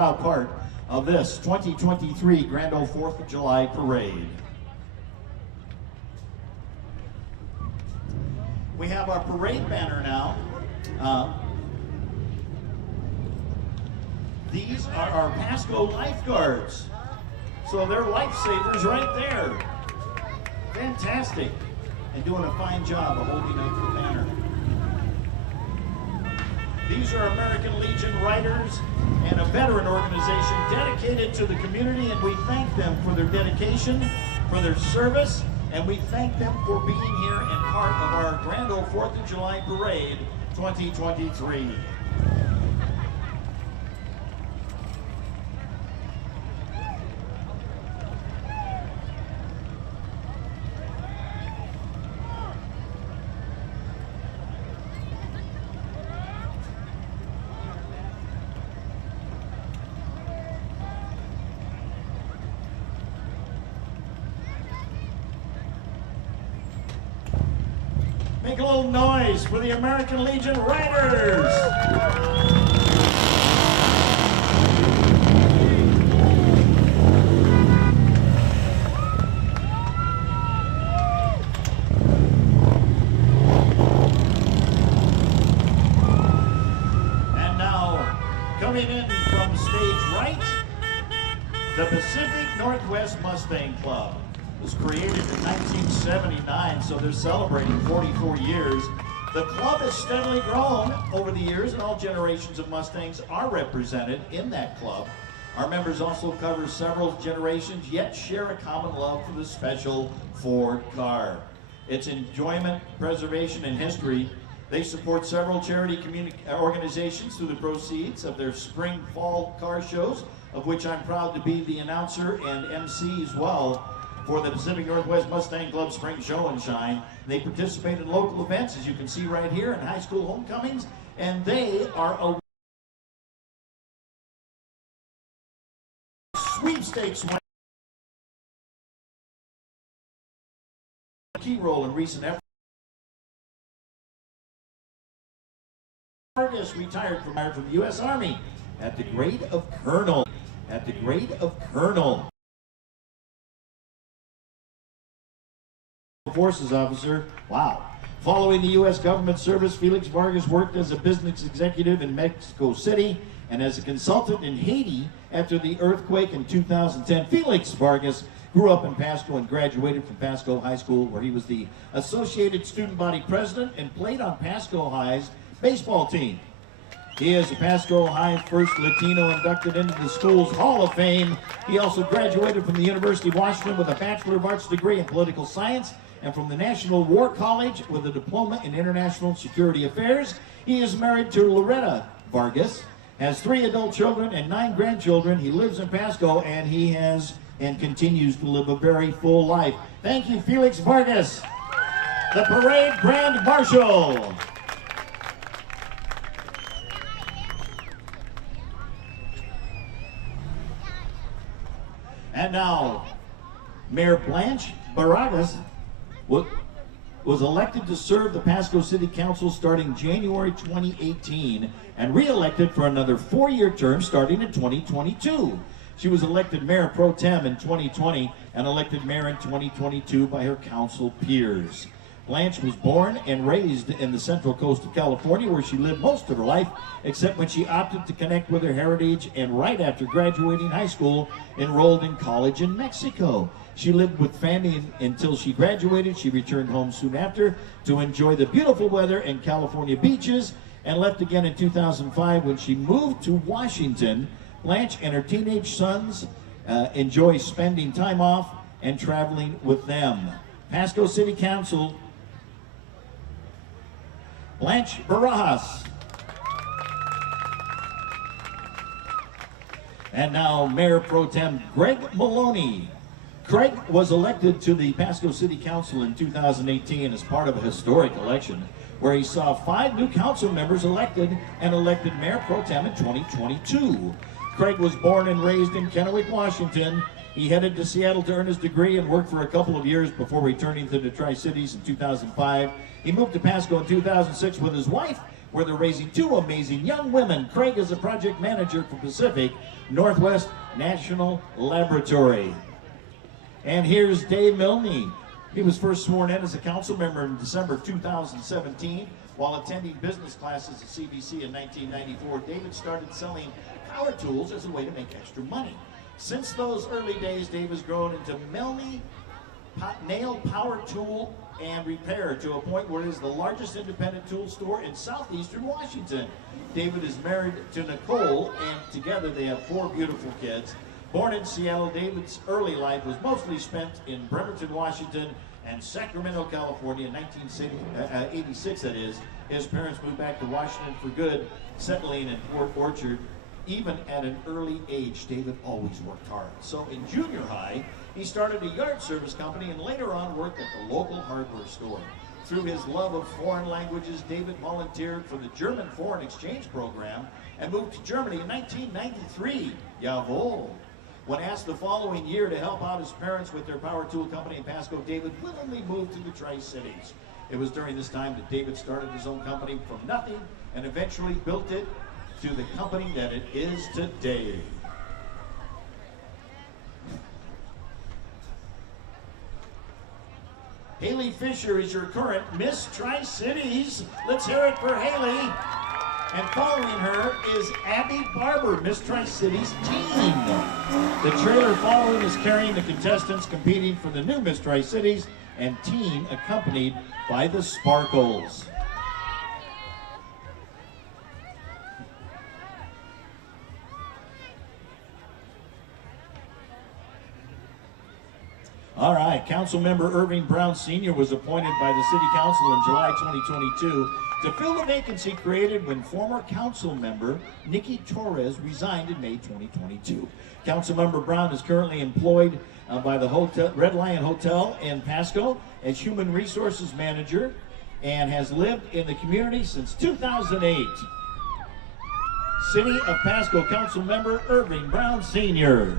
part of this 2023 Grand Ole 4th of July Parade. We have our parade banner now. These are our Pasco lifeguards. So they're lifesavers right there. Fantastic. And doing a fine job of holding up the banner. These are American Legion Riders and a veteran organization dedicated to the community, and we thank them for their dedication, for their service, and we thank them for being here and part of our Grand Ole 4th of July Parade 2023. Make a little noise for the American Legion Riders! And now, coming in from stage right, the Pacific Northwest Mustang Club. Was created in 1979, so they're celebrating 44 years. The club has steadily grown over the years, and all generations of Mustangs are represented in that club. Our members also cover several generations, yet share a common love for the special Ford car. Its enjoyment, preservation, and history. They support several charity organizations through the proceeds of their spring-fall car shows, of which I'm proud to be the announcer and MC as well. For the Pacific Northwest Mustang Club Spring Show and Shine. They participate in local events, as you can see right here, in high school homecomings, and they are a sweepstakes winner. Key role in recent efforts. Vargas retired from the U.S. Army at the grade of Colonel. At the grade of Colonel. Forces officer. Wow. Following the U.S. government service, Felix Vargas worked as a business executive in Mexico City and as a consultant in Haiti after the earthquake in 2010. Felix Vargas grew up in Pasco and graduated from Pasco High School, where he was the Associated Student Body President and played on Pasco High's baseball team. He is the Pasco High first Latino inducted into the school's Hall of Fame. He also graduated from the University of Washington with a Bachelor of Arts degree in Political Science and from the National War College with a diploma in International Security Affairs. He is married to Loretta Vargas, has 3 adult children and 9 grandchildren. He lives in Pasco, and he has and continues to live a very full life. Thank you, Felix Vargas, the Parade Grand Marshal. And now, Mayor Blanche Baragas was elected to serve the Pasco City Council starting January 2018 and re-elected for another 4-year term starting in 2022. She was elected Mayor Pro Tem in 2020 and elected Mayor in 2022 by her council peers. Blanche was born and raised in the Central Coast of California, where she lived most of her life, except when she opted to connect with her heritage and right after graduating high school, enrolled in college in Mexico. She lived with family until she graduated. She returned home soon after to enjoy the beautiful weather and California beaches, and left again in 2005 when she moved to Washington. Blanche and her teenage sons enjoy spending time off and traveling with them. Pasco City Council, Blanche Barajas. And now Mayor Pro Tem Greg Maloney. Craig was elected to the Pasco City Council in 2018 as part of a historic election where he saw 5 new council members elected and elected Mayor Pro Tem in 2022. Craig was born and raised in Kennewick, Washington. He headed to Seattle to earn his degree and worked for a couple of years before returning to the Tri-Cities in 2005. He moved to Pasco in 2006 with his wife, where they're raising two amazing young women. Craig is a project manager for Pacific Northwest National Laboratory. And here's Dave Milne. He was first sworn in as a council member in December 2017. While attending business classes at CBC in 1994, David started selling power tools as a way to make extra money. Since those early days, Dave has grown into Milne Nail Power Tool and Repair to a point where it is the largest independent tool store in southeastern Washington. David is married to Nicole, and together they have 4 beautiful kids. Born in Seattle, David's early life was mostly spent in Bremerton, Washington, and Sacramento, California in 1986, that is. His parents moved back to Washington for good, settling in Fort Orchard. Even at an early age, David always worked hard. So in junior high, he started a yard service company and later on worked at the local hardware store. Through his love of foreign languages, David volunteered for the German Foreign Exchange Program and moved to Germany in 1993. Jawohl. When asked the following year to help out his parents with their power tool company in Pasco, David willingly moved to the Tri-Cities. It was during this time that David started his own company from nothing and eventually built it to the company that it is today. Haley Fisher is your current Miss Tri-Cities. Let's hear it for Haley. And following her is Abby Barber, Miss Tri-Cities Teen. The trailer following is carrying the contestants competing for the new Miss Tri-Cities and Teen, accompanied by the Sparkles. All right, Councilmember Irving Brown Sr. was appointed by the City Council in July 2022 to fill the vacancy created when former council member Nikki Torres resigned in May 2022. Councilmember Brown is currently employed by the Red Lion Hotel in Pasco as Human Resources Manager and has lived in the community since 2008. City of Pasco Councilmember Irving Brown Sr.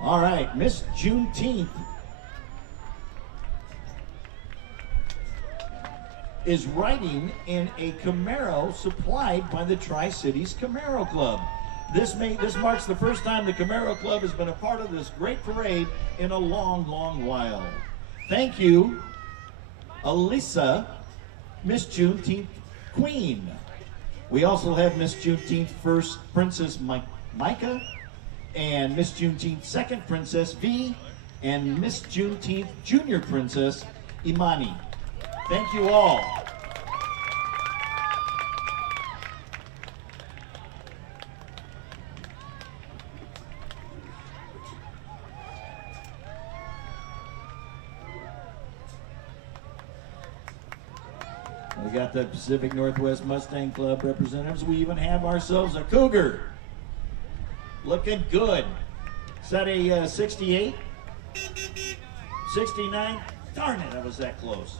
All right, Miss Juneteenth is riding in a Camaro supplied by the Tri-Cities Camaro Club. This marks the first time the Camaro Club has been a part of this great parade in a long, long while. Thank you, Alyssa, Miss Juneteenth Queen. We also have Miss Juneteenth First Princess Micah, and Miss Juneteenth Second Princess V, and Miss Juneteenth Junior Princess Imani. Thank you all. We got the Pacific Northwest Mustang Club representatives. We even have ourselves a Cougar. Looking good. Is that a 68? 69? Darn it, I was that close.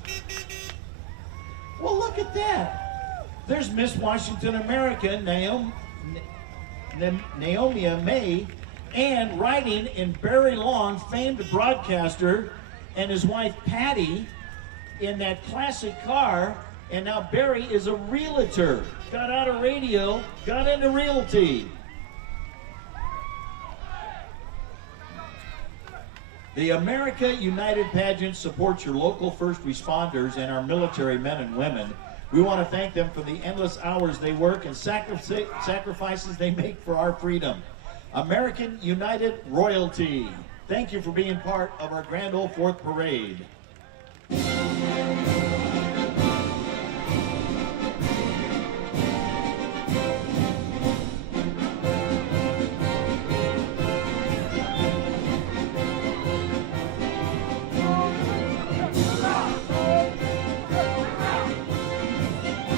Well, look at that. There's Miss Washington America, Naomi May, and riding in Barry Long, famed broadcaster, and his wife Patty in that classic car. And now Barry is a realtor. Got out of radio, got into realty. The America United pageant supports your local first responders and our military men and women. We want to thank them for the endless hours they work and sacrifices they make for our freedom. American United Royalty, thank you for being part of our Grand Ole Fourth Parade.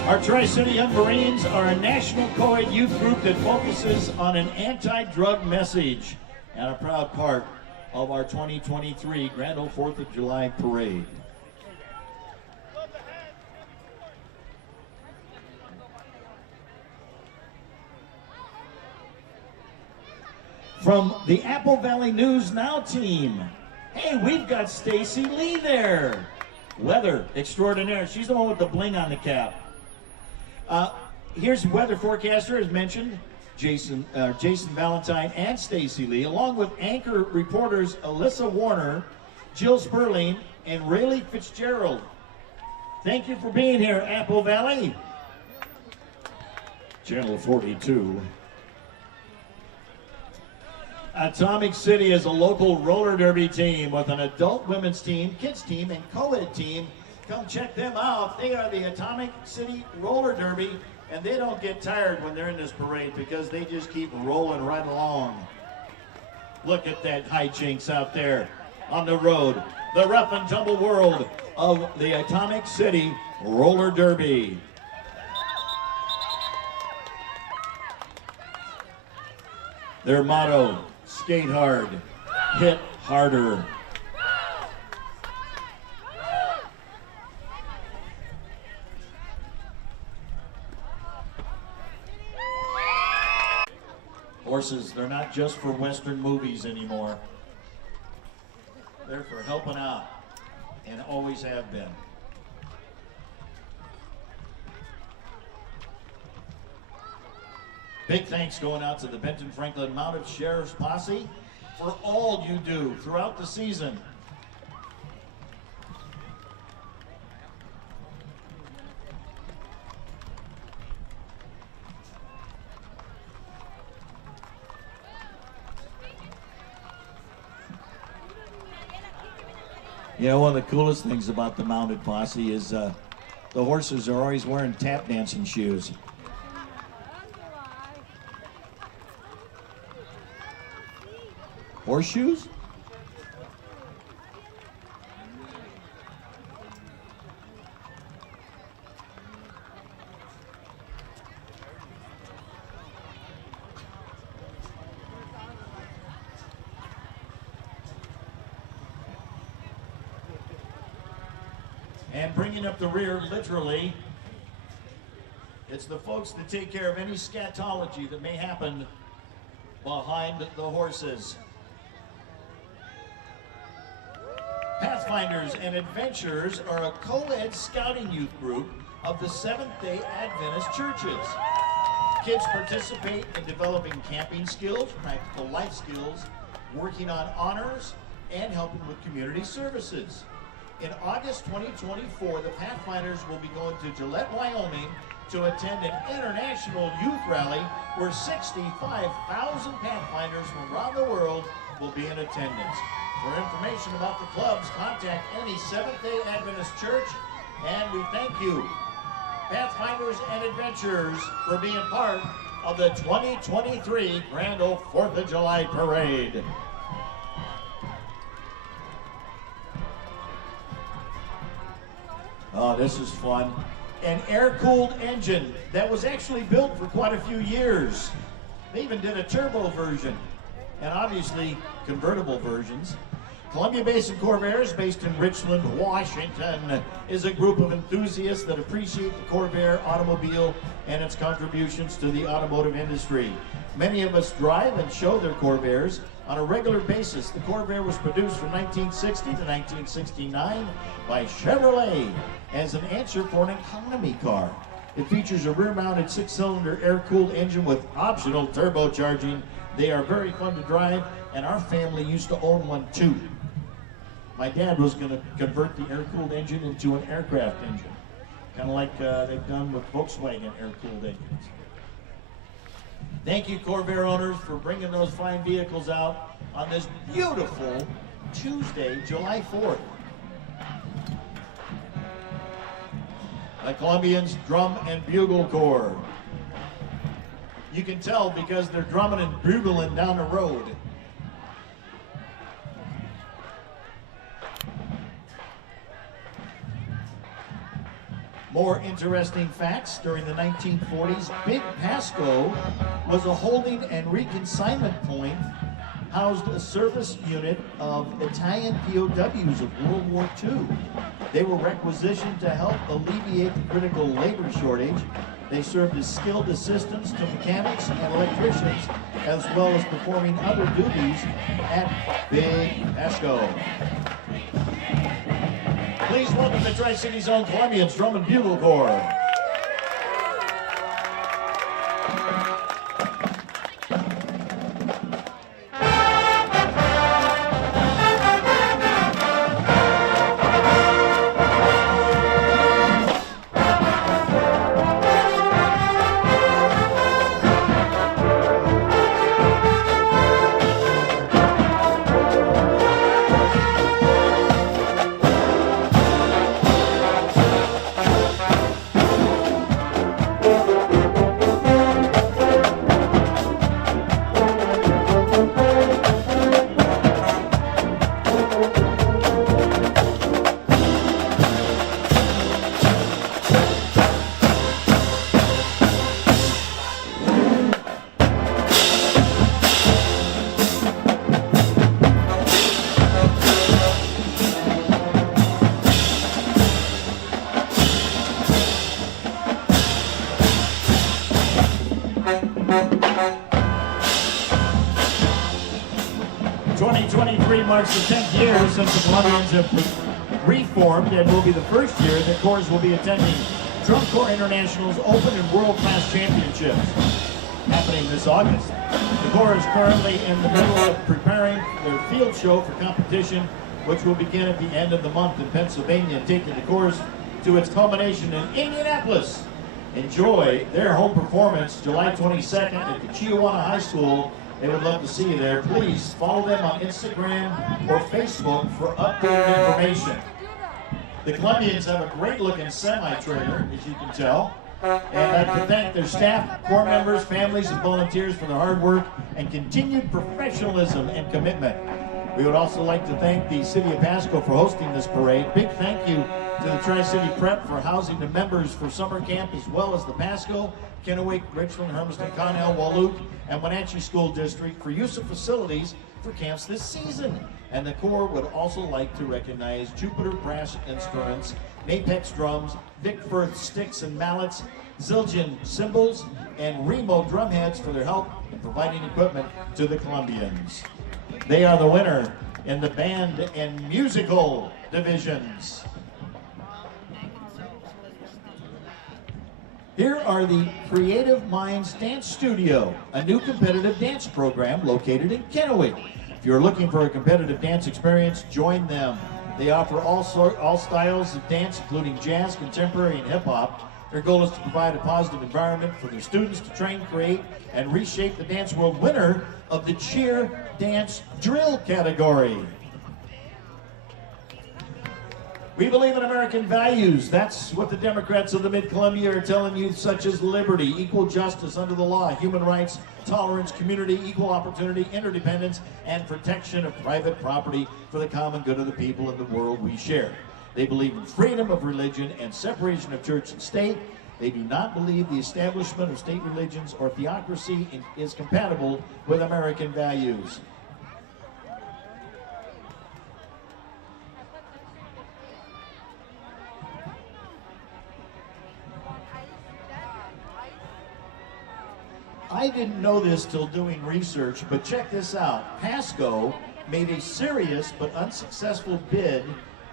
Our Tri-City Young Marines are a national co-ed youth group that focuses on an anti-drug message and a proud part of our 2023 Grand Ole 4th of July Parade. From the Apple Valley News Now team, hey, we've got Stacy Lee there. Weather extraordinaire. She's the one with the bling on the cap. Here's weather forecaster, as mentioned, Jason Valentine and Stacy Lee, along with anchor reporters Alyssa Warner, Jill Sperling, and Rayleigh Fitzgerald. Thank you for being here, Apple Valley. Channel 42. Atomic City is a local roller derby team with an adult women's team, kids team, and co-ed team. Come check them out. They are the Atomic City Roller Derby, and they don't get tired when they're in this parade because they just keep rolling right along. Look at that hijinks out there on the road. The rough and tumble world of the Atomic City Roller Derby. Their motto, skate hard, hit harder. Horses, they're not just for Western movies anymore. They're for helping out, and always have been. Big thanks going out to the Benton Franklin Mounted Sheriff's Posse for all you do throughout the season. You know, one of the coolest things about the Mounted Posse is the horses are always wearing tap dancing shoes. Horseshoes? And bringing up the rear, literally, it's the folks that take care of any scatology that may happen behind the horses. Pathfinders and Adventurers are a co-ed scouting youth group of the Seventh-day Adventist churches. Kids participate in developing camping skills, practical life skills, working on honors, and helping with community services. In August 2024, the Pathfinders will be going to Gillette, Wyoming to attend an international youth rally where 65,000 Pathfinders from around the world will be in attendance. For information about the clubs, contact any Seventh-day Adventist church, and we thank you, Pathfinders and Adventurers, for being part of the 2023 Grand Ole 4th of July Parade. Oh, this is fun. An air-cooled engine that was actually built for quite a few years. They even did a turbo version, and obviously convertible versions. Columbia Basin Corvairs, based in Richland, Washington, is a group of enthusiasts that appreciate the Corvair automobile and its contributions to the automotive industry. Many of us drive and show their Corvairs on a regular basis. The Corvair was produced from 1960 to 1969 by Chevrolet as an answer for an economy car. It features a rear-mounted 6-cylinder air-cooled engine with optional turbocharging. They are very fun to drive, and our family used to own one too. My dad was going to convert the air-cooled engine into an aircraft engine, kind of like they've done with Volkswagen air-cooled engines. Thank you, Corvair owners, for bringing those fine vehicles out on this beautiful Tuesday, July 4th. The Columbians Drum and Bugle Corps. You can tell because they're drumming and bugling down the road. More interesting facts: during the 1940s, Big Pasco was a holding and reconsignment point, housed a service unit of Italian POWs of World War II. They were requisitioned to help alleviate the critical labor shortage. They served as skilled assistants to mechanics and electricians, as well as performing other duties at Big Pasco. Please welcome the Tri-City's own Columbians Drum and Bugle Corps. 2023 marks the 10th year since the Columbians have reformed and will be the first year that corps will be attending Drum Corps International's Open and World Class Championships happening this August. The corps is currently in the middle of preparing their field show for competition, which will begin at the end of the month in Pennsylvania, taking the corps to its culmination in Indianapolis. Enjoy their home performance July 22nd at the Chihuahua High School. They would love to see you there. Please follow them on Instagram or Facebook for updated information. The Columbians have a great looking semi-trailer, as you can tell. And I'd like to thank their staff, corps members, families, and volunteers for their hard work and continued professionalism and commitment. We would also like to thank the City of Pasco for hosting this parade. Big thank you to the Tri-City Prep for housing the members for summer camp, as well as the Pasco, Kennewick, Richland, Hermiston, Connell, Waloot, and Wenatchee School District for use of facilities for camps this season. And the Corps would also like to recognize Jupiter Brass Instruments, Mapex Drums, Vic Firth Sticks and Mallets, Zildjian Cymbals, and Remo Drumheads for their help in providing equipment to the Columbians. They are the winner in the band and musical divisions. Here are the Creative Minds Dance Studio, a new competitive dance program located in Kennewick. If you're looking for a competitive dance experience, join them. They offer all styles of dance, including jazz, contemporary, and hip-hop. Their goal is to provide a positive environment for their students to train, create, and reshape the dance world, winner of the Cheer Dance Drill category. We believe in American values. That's what the Democrats of the Mid-Columbia are telling you, such as liberty, equal justice under the law, human rights, tolerance, community, equal opportunity, interdependence, and protection of private property for the common good of the people and the world we share. They believe in freedom of religion and separation of church and state. They do not believe the establishment of state religions or theocracy is compatible with American values. I didn't know this till doing research, but check this out. Pasco made a serious but unsuccessful bid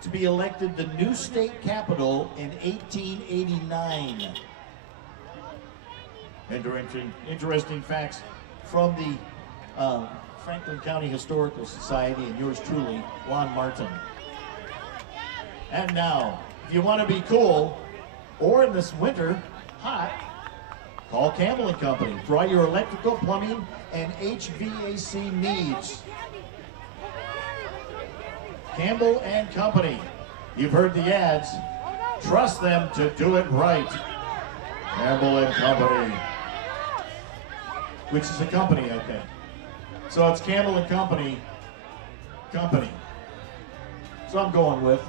to be elected the new state capital in 1889. Interesting facts from the Franklin County Historical Society and yours truly, Juan Martin. And now, if you want to be cool, or in this winter, hot, call Campbell & Company for all your electrical, plumbing, and HVAC needs. Campbell & Company. You've heard the ads. Trust them to do it right. Campbell & Company. Which is a company, okay. So it's Campbell & Company. Company. So I'm going with.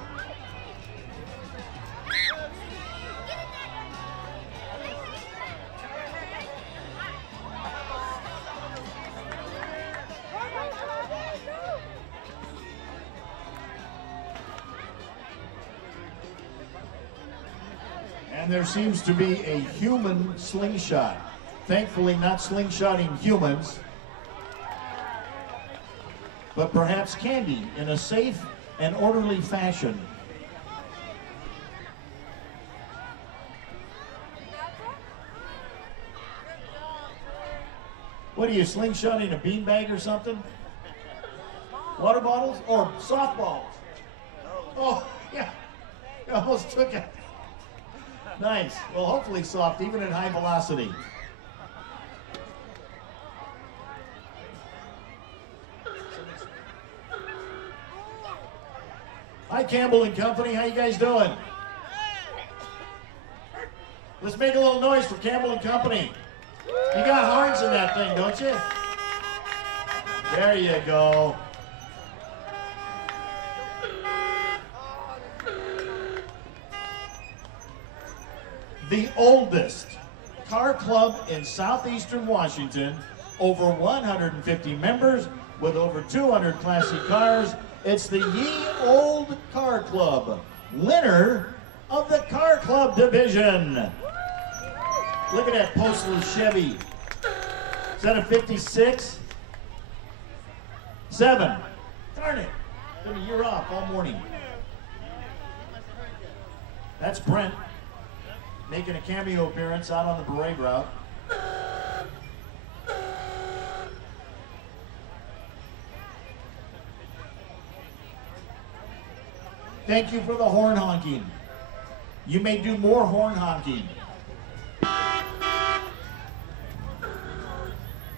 and there seems to be a human slingshot. Thankfully, not slingshotting humans, but perhaps candy in a safe and orderly fashion. What are you, slingshotting a beanbag or something? Water bottles or softballs? Oh, yeah, you almost took it. Nice. Well, hopefully soft, even at high velocity. Hi, Campbell and Company. How you guys doing? Let's make a little noise for Campbell and Company. You got horns in that thing, don't you? There you go. The oldest car club in southeastern Washington, over 150 members with over 200 classic cars. It's the Ye Old Car Club, winner of the Car Club division. Look at that postal Chevy. Is that a 56? 7. Darn it. Been a year off all morning. That's Brent making a cameo appearance out on the parade route. Thank you for the horn honking. You may do more horn honking.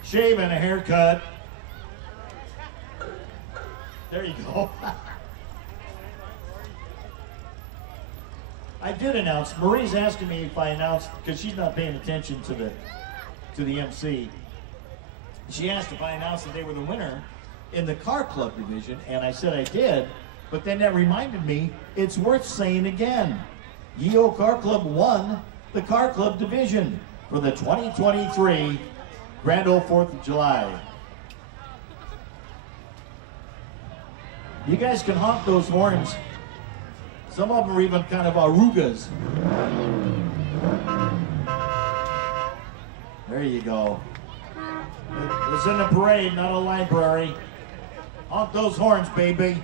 Shave and a haircut. There you go. I did announce. Marie's asking me if I announced, because she's not paying attention to the MC. She asked if I announced that they were the winner in the car club division, and I said I did. But then that reminded me, it's worth saying again. Ye Old Car Club won the car club division for the 2023 Grand Old 4th of July. You guys can honk those horns. Some of them are even kind of arugas. There you go. It's in a parade, not a library. Honk those horns, baby.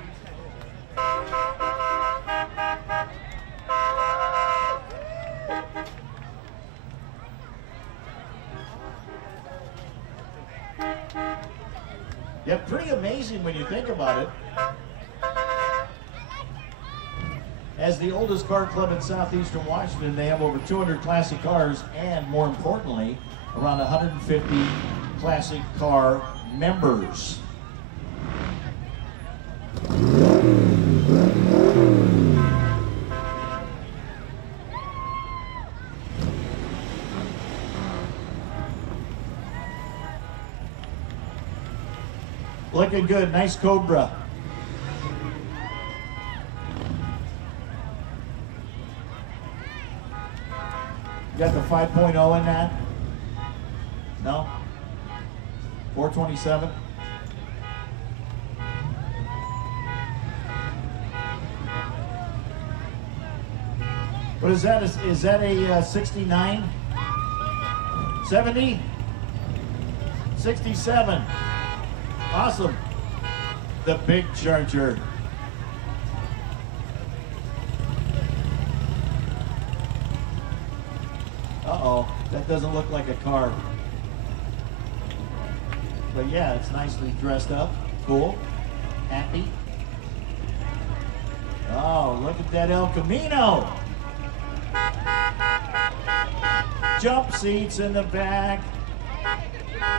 Yeah, pretty amazing when you think about it. As the oldest car club in southeastern Washington, they have over 200 classic cars and, more importantly, around 150 classic car members. Looking good, nice Cobra. You got the 5.0 in that? No? 427? What is that? Is that a 69? 70? 67. Awesome. The big Charger. Uh-oh, that doesn't look like a car. But yeah, it's nicely dressed up. Cool. Happy. Oh, look at that El Camino. Jump seats in the back.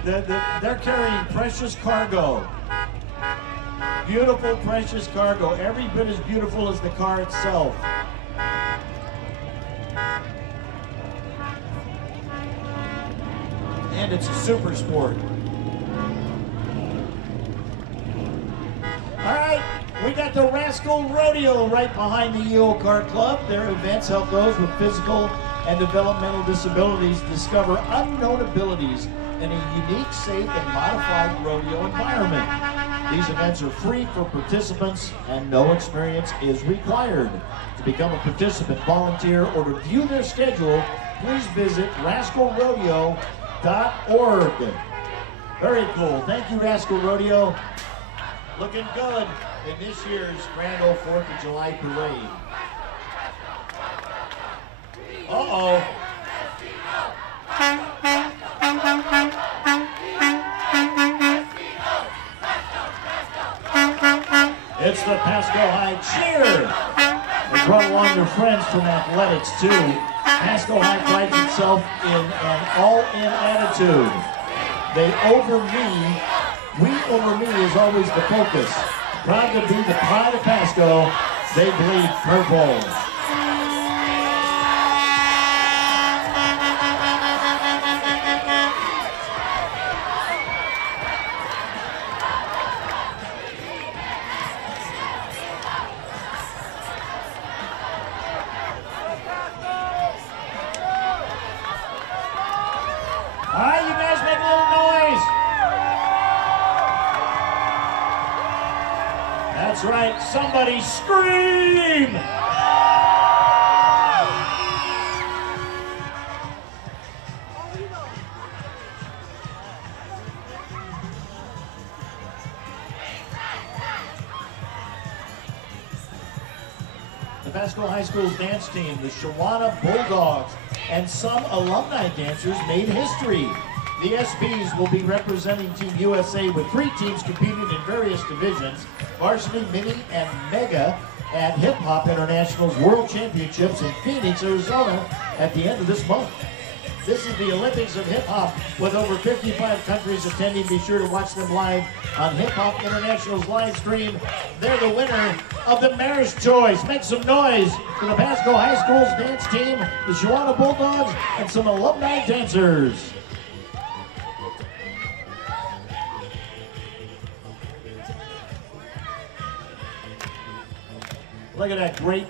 They're carrying precious cargo. Beautiful, precious cargo. Every bit as beautiful as the car itself. And it's a super sport. All right, we got the Rascal Rodeo right behind the Ye Old Car Club. Their events help those with physical and developmental disabilities discover unknown abilities in a unique, safe, and modified rodeo environment. These events are free for participants and no experience is required. To become a participant, volunteer, or to view their schedule, please visit rascalrodeo.org. Very cool. Thank you, Rascal Rodeo. Looking good in this year's Grand Ole 4th of July Parade. Uh-oh. It's the Pasco High Cheer. They brought along their friends from athletics, too. Pasco High prides itself in an all-in attitude. They over me. We over me is always the focus. Proud to be the pride of Pasco. They bleed purple. All right, you guys make a little noise. That's right, somebody scream! The Pasco High School's dance team, the Shawana Bulldogs, and some alumni dancers made history. The SBs will be representing Team USA with 3 teams competing in various divisions, varsity, mini, and mega, at Hip Hop International's World Championships in Phoenix, Arizona at the end of this month. This is the Olympics of Hip Hop with over 55 countries attending. Be sure to watch them live on Hip Hop International's live stream. They're the winner of the Mayor's Choice. Make some noise for the Pasco High School's dance team, the Shawana Bulldogs, and some alumni dancers. Look at that great,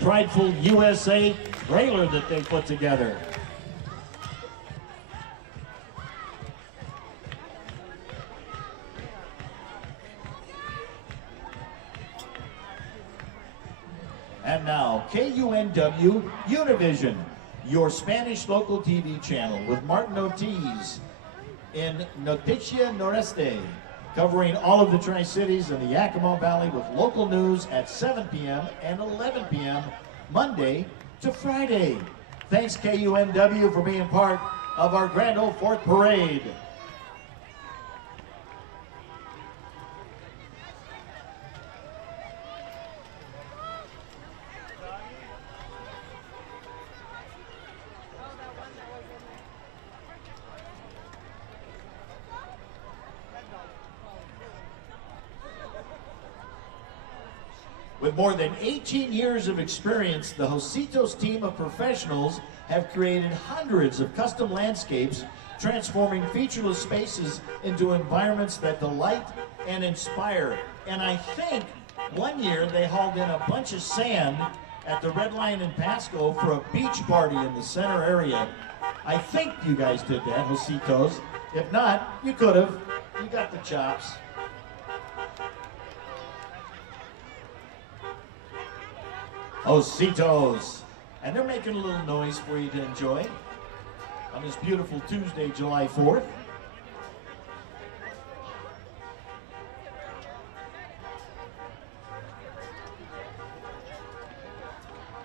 prideful USA trailer that they put together. And now, KUNW Univision, your Spanish local TV channel with Martin Ortiz in Noticia Noreste, covering all of the Tri-Cities and the Yakima Valley with local news at 7 p.m. and 11 p.m. Monday to Friday. Thanks, KUNW, for being part of our Grand Ole 4th Parade. With more than 18 years of experience, the Jositos team of professionals have created hundreds of custom landscapes, transforming featureless spaces into environments that delight and inspire. And I think one year they hauled in a bunch of sand at the Red Lion in Pasco for a beach party in the center area. I think you guys did that, Jositos. If not, you could have. You got the chops. Jositos. And they're making a little noise for you to enjoy on this beautiful Tuesday, July 4th.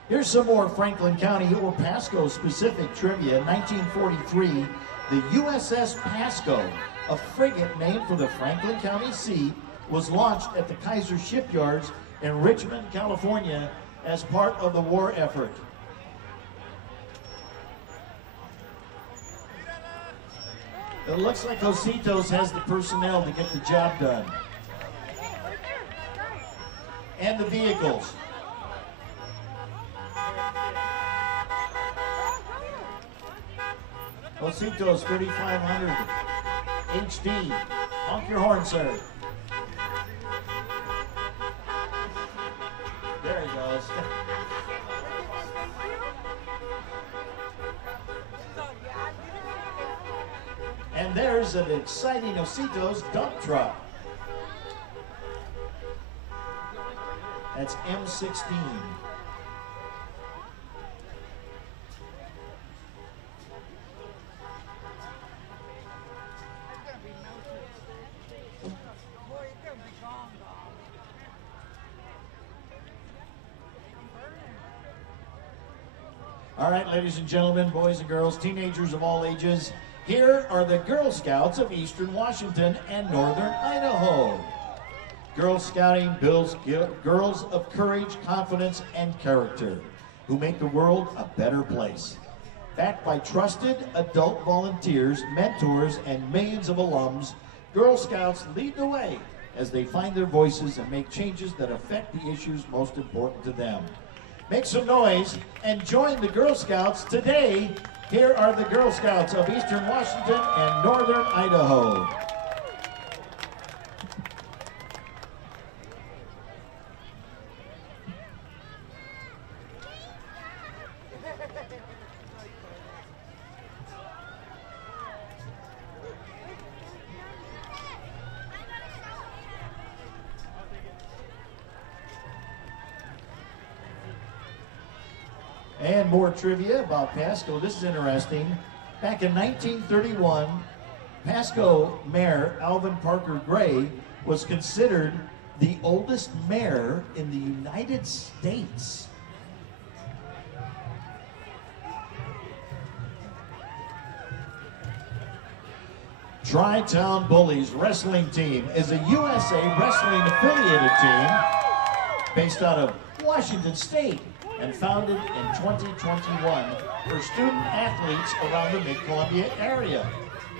Here's some more Franklin County or Pasco specific trivia. In 1943, the USS Pasco, a frigate named for the Franklin County Sea, was launched at the Kaiser Shipyards in Richmond, California, as part of the war effort. It looks like Jositos has the personnel to get the job done. And the vehicles. Jositos 3500 HD. Honk your horn, sir. There he goes. And there's an exciting Jositos dump truck. That's M16. All right, ladies and gentlemen, boys and girls, teenagers of all ages, here are the Girl Scouts of Eastern Washington and Northern Idaho. Girl Scouting builds girls of courage, confidence, and character who make the world a better place. Backed by trusted adult volunteers, mentors, and millions of alums, Girl Scouts lead the way as they find their voices and make changes that affect the issues most important to them. Make some noise and join the Girl Scouts today. Here are the Girl Scouts of Eastern Washington and Northern Idaho. And more trivia about Pasco. This is interesting. Back in 1931, Pasco Mayor Alvin Parker Gray was considered the oldest mayor in the United States. Tri-Town Bullies Wrestling Team is a USA Wrestling affiliated team based out of Washington State and founded in 2021 for student athletes around the Mid-Columbia area.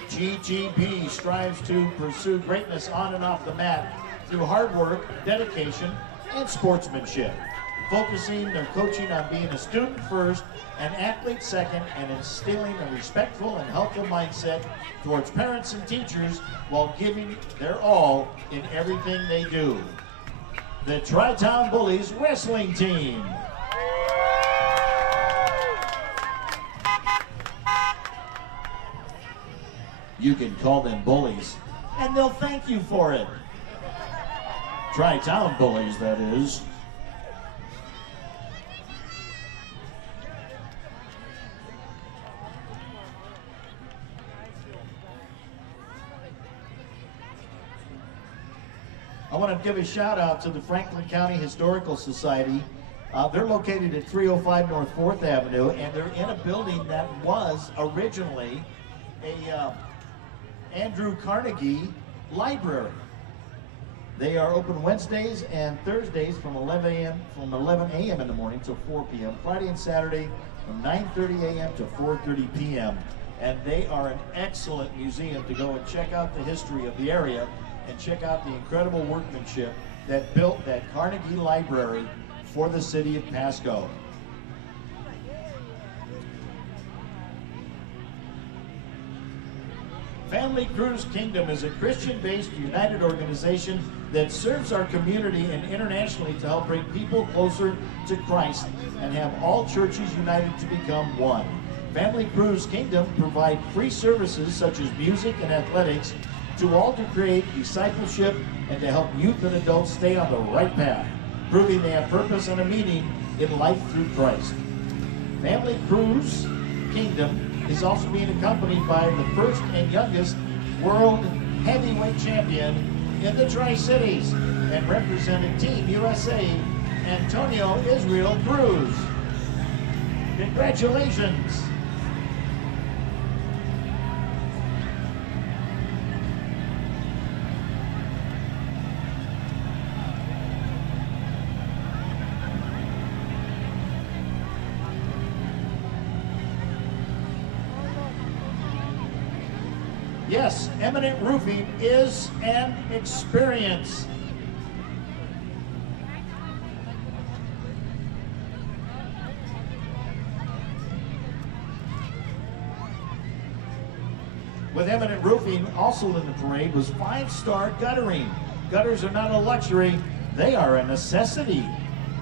GGB strives to pursue greatness on and off the mat through hard work, dedication, and sportsmanship, focusing their coaching on being a student first and athlete second, and instilling a respectful and helpful mindset towards parents and teachers while giving their all in everything they do. The Tri-Town Bullies Wrestling Team. You can call them bullies, and they'll thank you for it. Tri-Town Bullies, that is. I want to give a shout out to the Franklin County Historical Society. They're located at 305 North 4th Avenue, and they're in a building that was originally a Andrew Carnegie Library. They are open Wednesdays and Thursdays from 11 a.m. in the morning till 4 p.m. Friday and Saturday from 9:30 a.m. to 4:30 p.m. And they are an excellent museum to go and check out the history of the area and check out the incredible workmanship that built that Carnegie Library for the city of Pasco. Family Cruise Kingdom is a Christian-based united organization that serves our community and internationally to help bring people closer to Christ and have all churches united to become one. Family Cruise Kingdom provide free services such as music and athletics to all to create discipleship and to help youth and adults stay on the right path, proving they have purpose and a meaning in life through Christ. Family Cruise Kingdom is also being accompanied by the first and youngest world heavyweight champion in the Tri-Cities and represented Team USA, Antonio Israel Cruz. Congratulations. Yes, Eminent Roofing is an experience. With Eminent Roofing, also in the parade was 5-star guttering. Gutters are not a luxury, they are a necessity.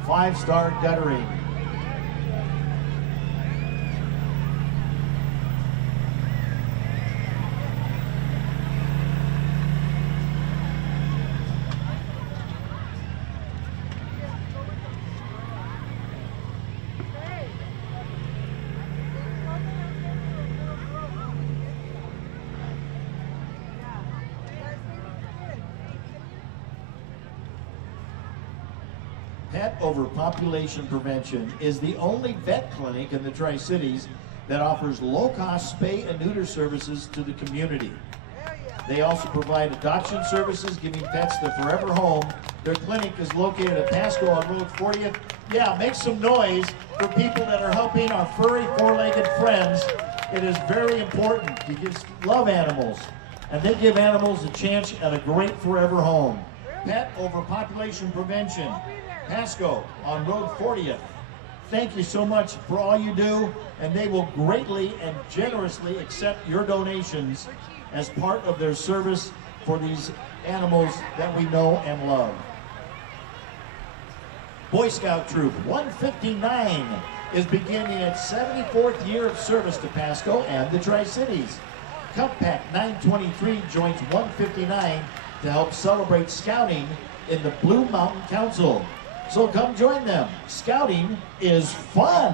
5-star guttering. Pet Overpopulation Prevention is the only vet clinic in the Tri-Cities that offers low-cost spay and neuter services to the community. They also provide adoption services, giving pets their forever home. Their clinic is located at Pasco on Road 40th. Yeah, make some noise for people that are helping our furry four-legged friends. It is very important. You just love animals, and they give animals a chance at a great forever home. Pet Overpopulation Prevention, Pasco on Road 40th. Thank you so much for all you do, and they will greatly and generously accept your donations as part of their service for these animals that we know and love. Boy Scout Troop 159 is beginning its 74th year of service to Pasco and the Tri-Cities. Compact 923 joins 159 to help celebrate scouting in the Blue Mountain Council. So come join them. Scouting is fun.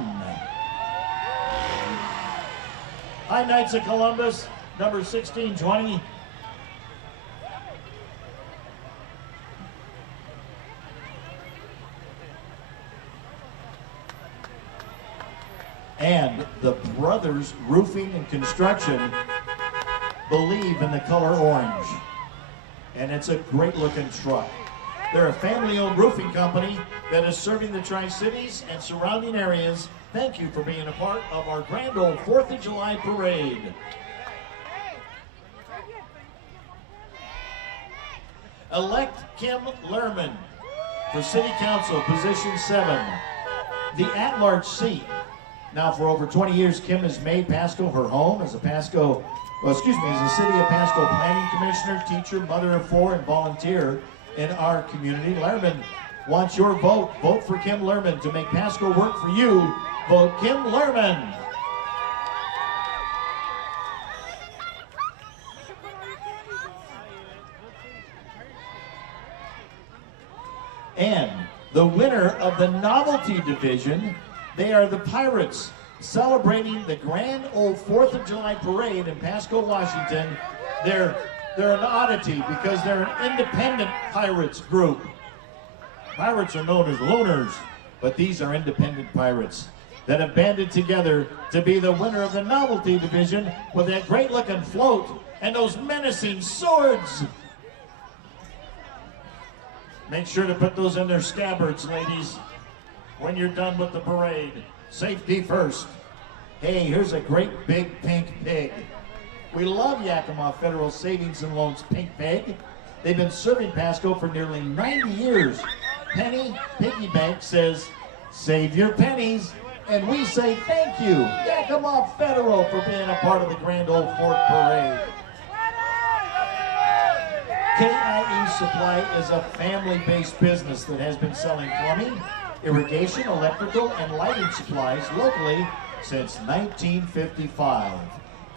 Hi, Knights of Columbus, number 1620. And the Brothers Roofing and Construction believe in the color orange. And it's a great looking truck. They're a family-owned roofing company that is serving the Tri-Cities and surrounding areas. Thank you for being a part of our grand old 4th of July parade. Elect Kim Lerman for City Council, position 7, the at-large seat. Now, for over 20 years, Kim has made Pasco her home as a as the City of Pasco Planning Commissioner, teacher, mother of 4, and volunteer in our community. Lerman wants your vote. Vote for Kim Lerman to make Pasco work for you. Vote Kim Lerman. And the winner of the Novelty Division, they are the Pirates, celebrating the grand old 4th of July parade in Pasco, Washington. They're an oddity because they're an independent Pirates group. Pirates are known as loners, but these are independent pirates that have banded together to be the winner of the Novelty Division with that great looking float and those menacing swords. Make sure to put those in their scabbards, ladies, when you're done with the parade. Safety first. Hey, here's a great big pink pig. We love Yakima Federal Savings and Loans Pink Pig. They've been serving Pasco for nearly 90 years. Penny Piggy Bank says, save your pennies. And we say thank you, Yakima Federal, for being a part of the grand old 4th parade. KIE Supply is a family-based business that has been selling plumbing, irrigation, electrical, and lighting supplies locally since 1955.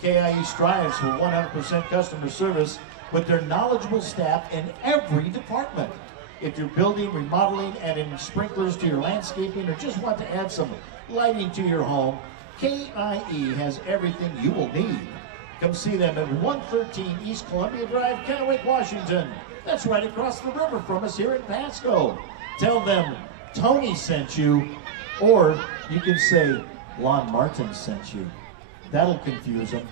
KIE strives for 100% customer service with their knowledgeable staff in every department. If you're building, remodeling, adding sprinklers to your landscaping, or just want to add some lighting to your home, KIE has everything you will need. Come see them at 113 East Columbia Drive, Kennewick, Washington. That's right across the river from us here in Pasco. Tell them Tony sent you, or you can say Lon Martin sent you. That'll confuse them.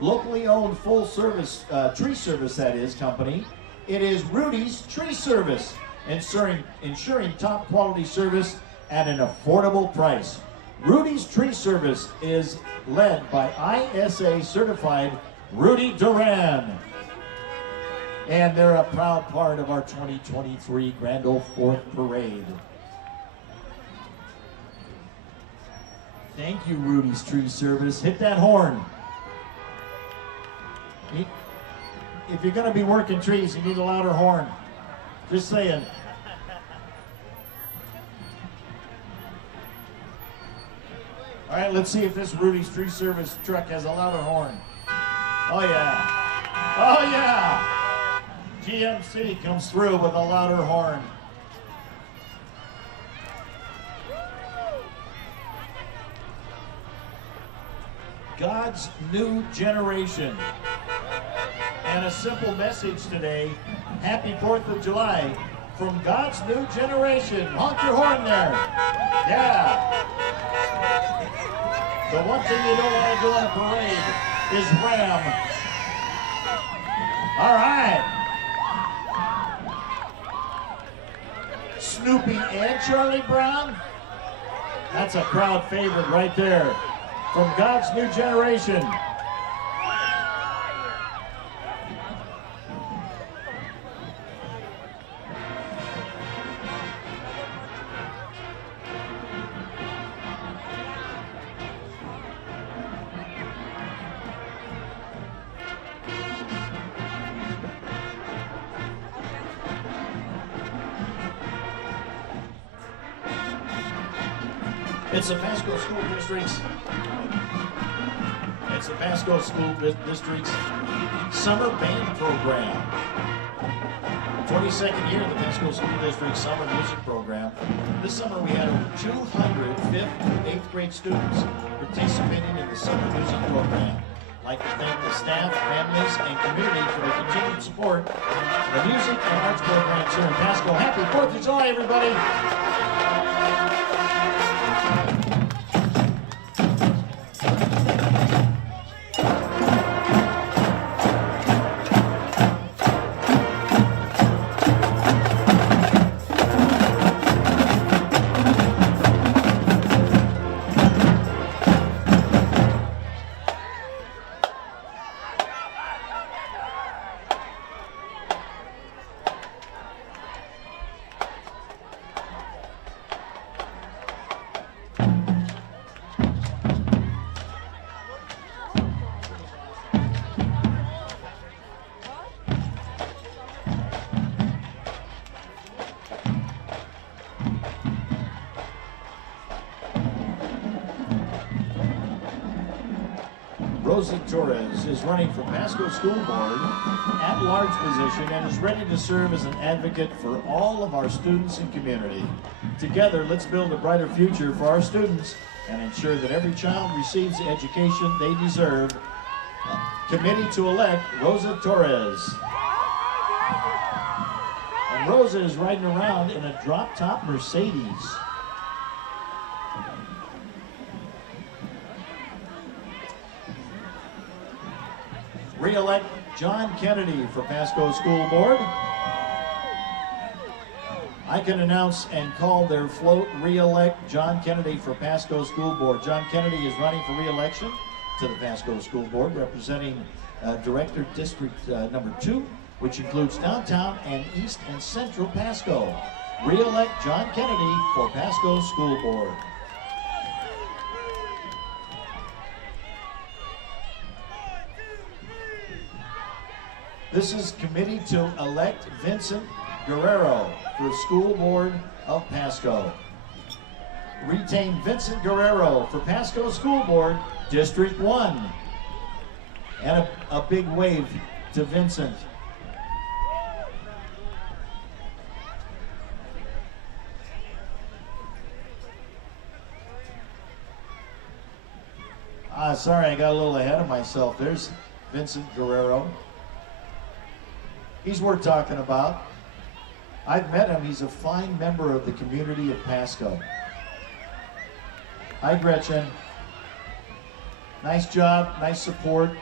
Locally owned full service, tree service that is, company. It is Rudy's Tree Service, ensuring top quality service at an affordable price. Rudy's Tree Service is led by ISA certified Rudy Duran. And they're a proud part of our 2023 Grand Old 4th Parade. Thank you, Rudy's Tree Service. Hit that horn. If you're going to be working trees, you need a louder horn. Just saying. All right, let's see if this Rudy's Tree Service truck has a louder horn. Oh, yeah. Oh, yeah. GMC comes through with a louder horn. God's new generation. And a simple message today. Happy 4th of July from God's new generation. Honk your horn there. Yeah. The one thing you don't want to do on a parade is ram. All right. Snoopy and Charlie Brown. That's a crowd favorite right there. From God's new generation. It's the Pasco School District's Summer Band Program. 22nd year of the Pasco School District Summer Music Program. This summer we had over 200 5th through 8th grade students participating in the Summer Music Program. I'd like to thank the staff, families, and community for their continued support of the music and arts programs here in Pasco. Happy 4th of July, everybody! Rosa Torres is running for Pasco School Board at-large position and is ready to serve as an advocate for all of our students and community. Together, let's build a brighter future for our students and ensure that every child receives the education they deserve. Committee to elect Rosa Torres. And Rosa is riding around in a drop-top Mercedes. Re-elect John Kennedy for Pasco School Board. I can announce and call their float. Re-elect John Kennedy for Pasco School Board. John Kennedy is running for re-election to the Pasco School Board, representing Director District number 2, which includes downtown and east and central Pasco. Re-elect John Kennedy for Pasco School Board. This is committee to elect Vincent Guerrero for School Board of Pasco. Retain Vincent Guerrero for Pasco School Board, District 1. And a big wave to Vincent. Sorry, I got a little ahead of myself. There's Vincent Guerrero. He's worth talking about. I've met him. He's a fine member of the community of Pasco. Hi, Gretchen. Nice job, nice support.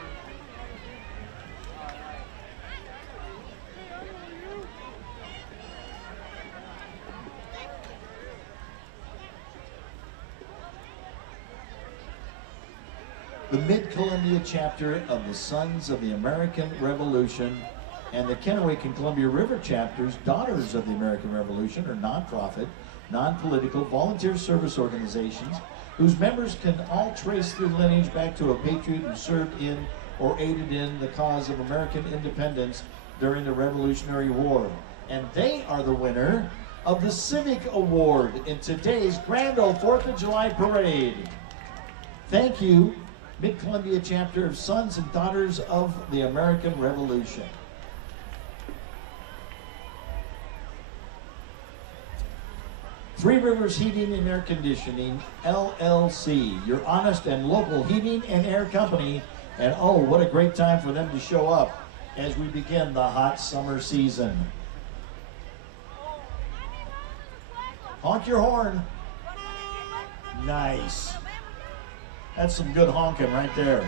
The Mid-Columbia chapter of the Sons of the American Revolution and the Kennewick and Columbia River chapters, Daughters of the American Revolution, are nonprofit, non-political, volunteer service organizations whose members can all trace their lineage back to a patriot who served in or aided in the cause of American independence during the Revolutionary War. And they are the winner of the Civic Award in today's Grand Ole 4th of July Parade. Thank you, Mid-Columbia chapter of Sons and Daughters of the American Revolution. Three Rivers Heating and Air Conditioning, LLC, your honest and local heating and air company. And oh, what a great time for them to show up as we begin the hot summer season. Honk your horn. Nice. That's some good honking right there.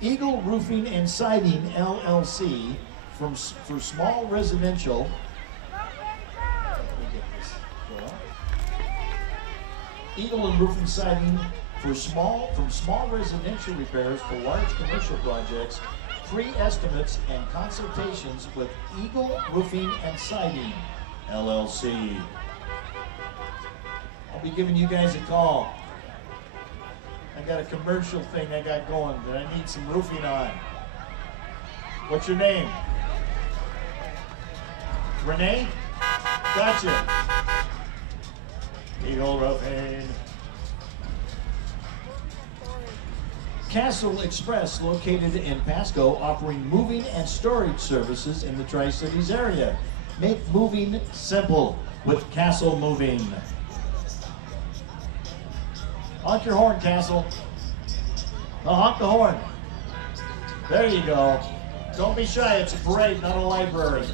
Eagle Roofing and Siding LLC for small residential. Eagle and Roofing Siding from small residential repairs to large commercial projects. Free estimates and consultations with Eagle Roofing and Siding LLC. I'll be giving you guys a call. I got a commercial thing I got going that I need some roofing on. What's your name? Renee? Gotcha. Eagle Roofing. Castle Express, located in Pasco, offering moving and storage services in the Tri-Cities area. Make moving simple with Castle Moving. Honk your horn, Castle. No, honk the horn. There you go. Don't be shy, it's a parade, not a library.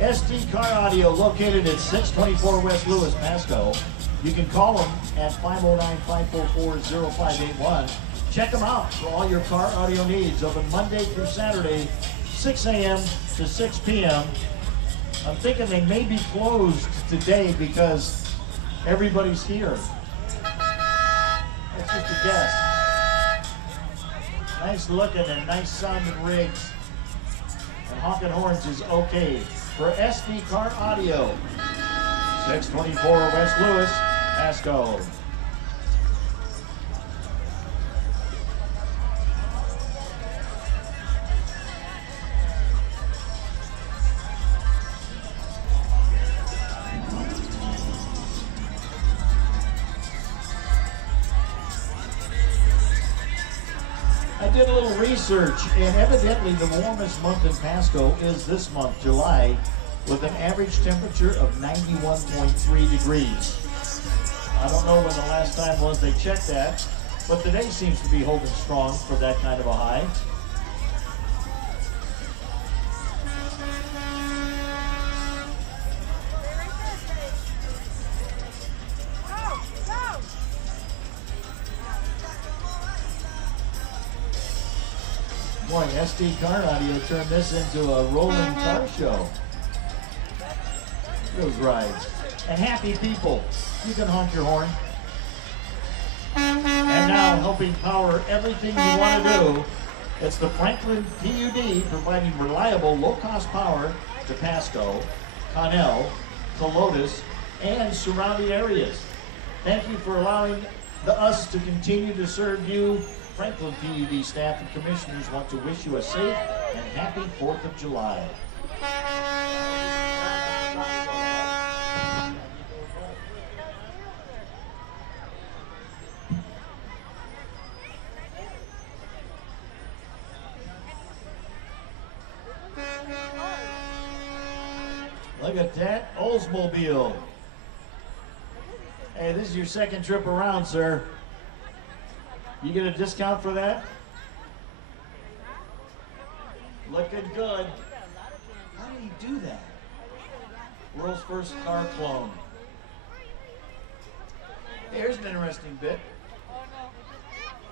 SD Car Audio, located at 624 West Lewis, Pasco. You can call them at 509-544-0581. Check them out for all your car audio needs. Open Monday through Saturday, 6 a.m. to 6 p.m. I'm thinking they may be closed today because everybody's here. That's just a guess. Nice looking and nice sounding rigs. And honking horns is okay. For SD Car Audio, 624 West Lewis, Pasco. I did a little research, and evidently the warmest month in Pasco is this month, July, with an average temperature of 91.3 degrees. I don't know when the last time was they checked that, but today seems to be holding strong for that kind of a high. Boy, SD Car Audio turned this into a rolling car show. Those rides. And happy people. You can honk your horn. And now, helping power everything you want to do, it's the Franklin PUD, providing reliable, low-cost power to Pasco, Connell, Helotes, and surrounding areas. Thank you for allowing us to continue to serve you. Franklin PUD staff and commissioners want to wish you a safe and happy 4th of July. Look at that Oldsmobile. Hey, this is your second trip around, sir. You get a discount for that? Looking good. How do you do that? World's first car clone. Here's an interesting bit.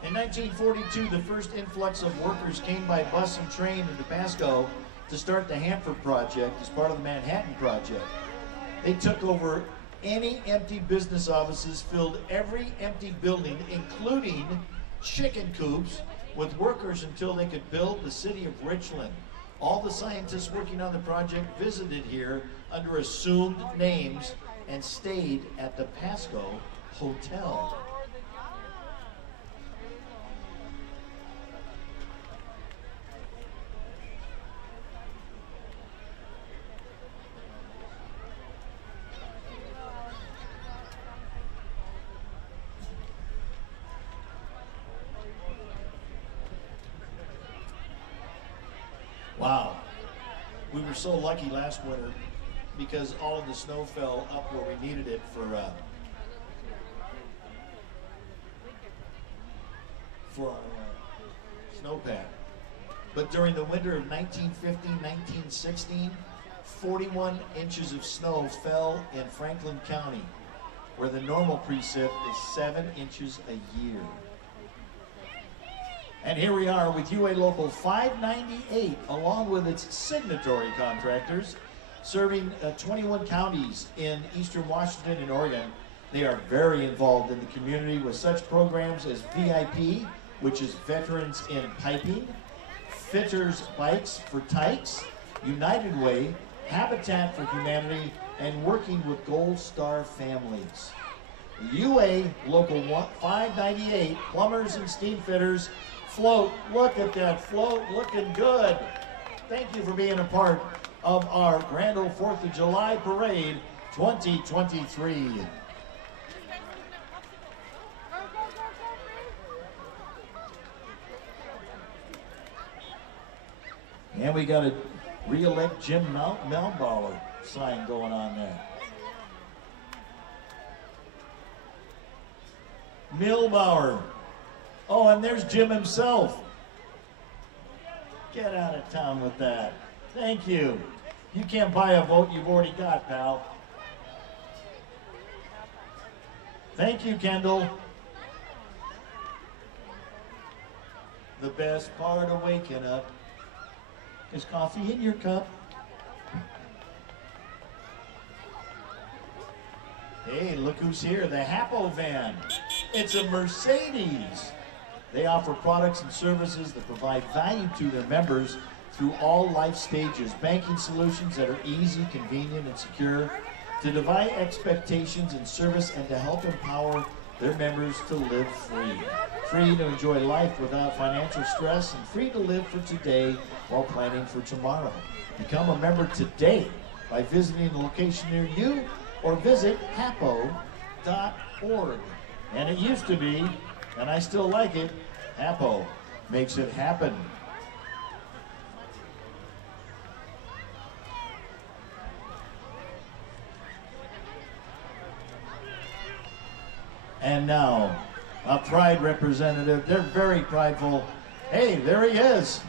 In 1942, the first influx of workers came by bus and train into Pasco to start the Hanford Project as part of the Manhattan Project. They took over any empty business offices, filled every empty building, including chicken coops, with workers until they could build the city of Richland. All the scientists working on the project visited here under assumed names and stayed at the Pasco Hotel. Wow. We were so lucky last winter because all of the snow fell up where we needed it for our snowpack. But during the winter of 1915, 1916, 41 inches of snow fell in Franklin County, where the normal precip is 7 inches a year. And here we are with UA Local 598, along with its signatory contractors, serving 21 counties in eastern Washington and Oregon. They are very involved in the community with such programs as VIP, which is Veterans in Piping, Fitters Bikes for Tykes, United Way, Habitat for Humanity, and working with Gold Star families. UA Local 598, plumbers and steam fitters, float. Look at that float, looking good. Thank you for being a part of our Grand Ole 4th of July Parade 2023. And we got a re-elect Jim Melbauer sign going on there. Milbauer. Oh, and there's Jim himself. Get out of town with that. Thank you. You can't buy a vote you've already got, pal. Thank you, Kendall. The best part of waking up is coffee in your cup. Hey, look who's here, the Hapo van. It's a Mercedes. They offer products and services that provide value to their members through all life stages. Banking solutions that are easy, convenient, and secure, to defy expectations in service and to help empower their members to live free. Free to enjoy life without financial stress, and free to live for today while planning for tomorrow. Become a member today by visiting a location near you or visit hapo.org. And it used to be, and I still like it, Hapo makes it happen. And now, a Pride representative. They're very prideful. Hey, there he is.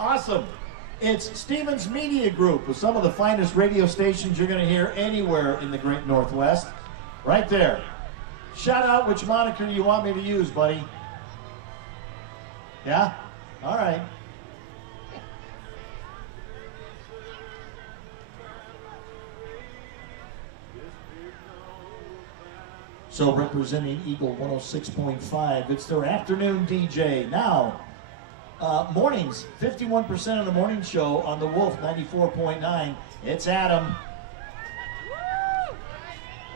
Awesome. It's Stevens Media Group with some of the finest radio stations you're going to hear anywhere in the Great Northwest. Right there. Shout out which moniker you want me to use, buddy. Yeah? All right. So representing Eagle 106.5, it's their afternoon DJ. Now, mornings, 51% of the morning show on the Wolf 94.9. It's Adam.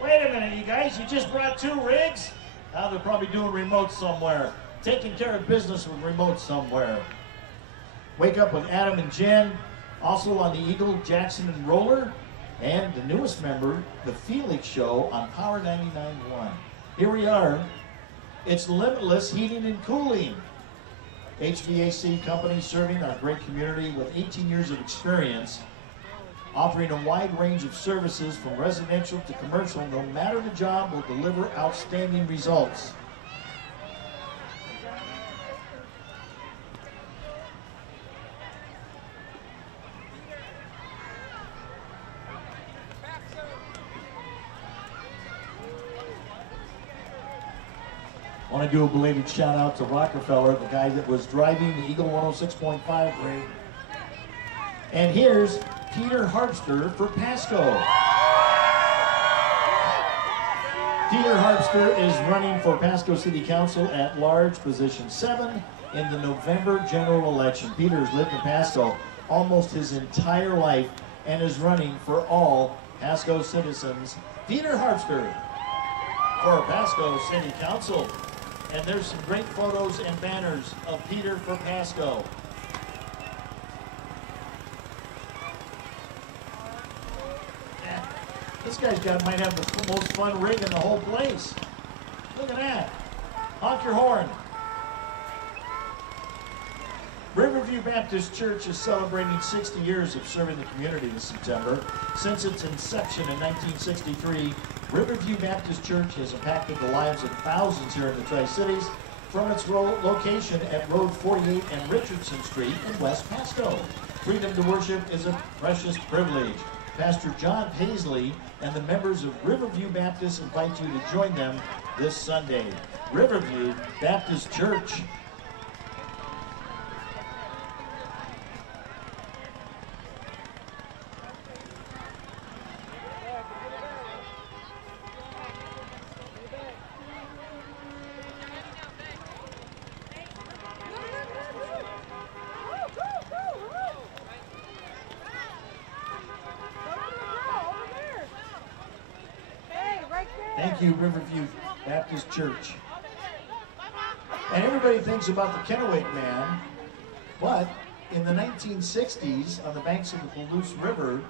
Wait a minute, you guys, you just brought 2 rigs? Now they're probably doing remote somewhere. Taking care of business with remote somewhere. Wake up with Adam and Jen. Also on the Eagle, Jackson and Roller. And the newest member, the Felix Show on Power 99.1. Here we are. It's Limitless Heating and Cooling. HVAC company serving our great community with 18 years of experience, offering a wide range of services from residential to commercial. No matter the job, will deliver outstanding results. I want to do a belated shout out to Rockefeller, the guy that was driving the Eagle 106.5 rig. And here's Peter Harpster for Pasco. Peter Harpster is running for Pasco City Council at large, position 7 in the November general election. Peter has lived in Pasco almost his entire life and is running for all Pasco citizens. Peter Harpster for Pasco City Council. And there's some great photos and banners of Peter for Pasco. Yeah, this guy's might have the most fun rig in the whole place. Look at that. Honk your horn. Riverview Baptist Church is celebrating 60 years of serving the community this September. Since its inception in 1963, Riverview Baptist Church has impacted the lives of thousands here in the Tri-Cities from its location at Road 48 and Richardson Street in West Pasco. Freedom to worship is a precious privilege. Pastor John Paisley and the members of Riverview Baptist invite you to join them this Sunday. Riverview Baptist Church. Thank you, Riverview Baptist Church. And everybody thinks about the Kennewick Man, but in the 1960s, on the banks of the Palouse River,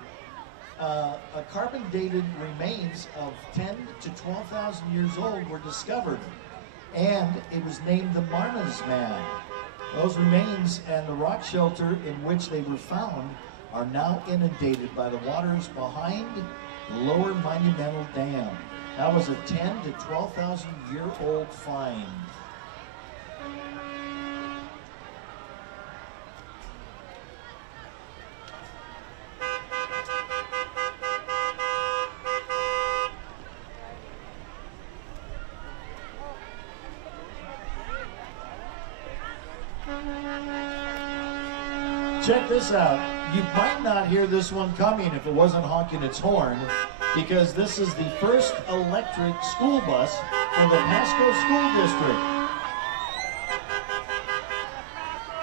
a carbon-dated remains of 10 to 12,000 years old were discovered, and it was named the Marna's Man. Those remains and the rock shelter in which they were found are now inundated by the waters behind the Lower Monumental Dam. That was a 10 to 12,000 year old find. Check this out. You might not hear this one coming if it wasn't honking its horn, because this is the first electric school bus for the Pasco School District.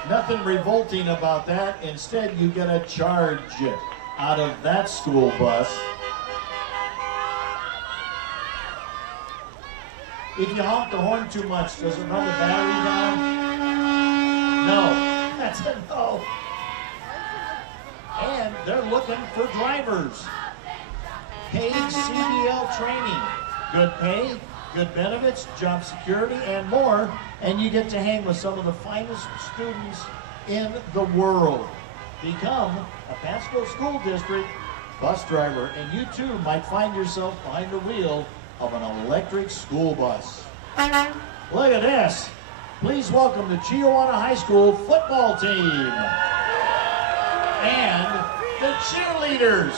Nothing revolting about that. Instead, you get a charge out of that school bus. If you honk the horn too much, does it run the battery down? No. That's a no. And they're looking for drivers. Paid CDL training. Good pay, good benefits, job security, and more. And you get to hang with some of the finest students in the world. Become a Pasco School District bus driver, and you too might find yourself behind the wheel of an electric school bus. Look at this. Please welcome the Chiawana High School football team and the cheerleaders,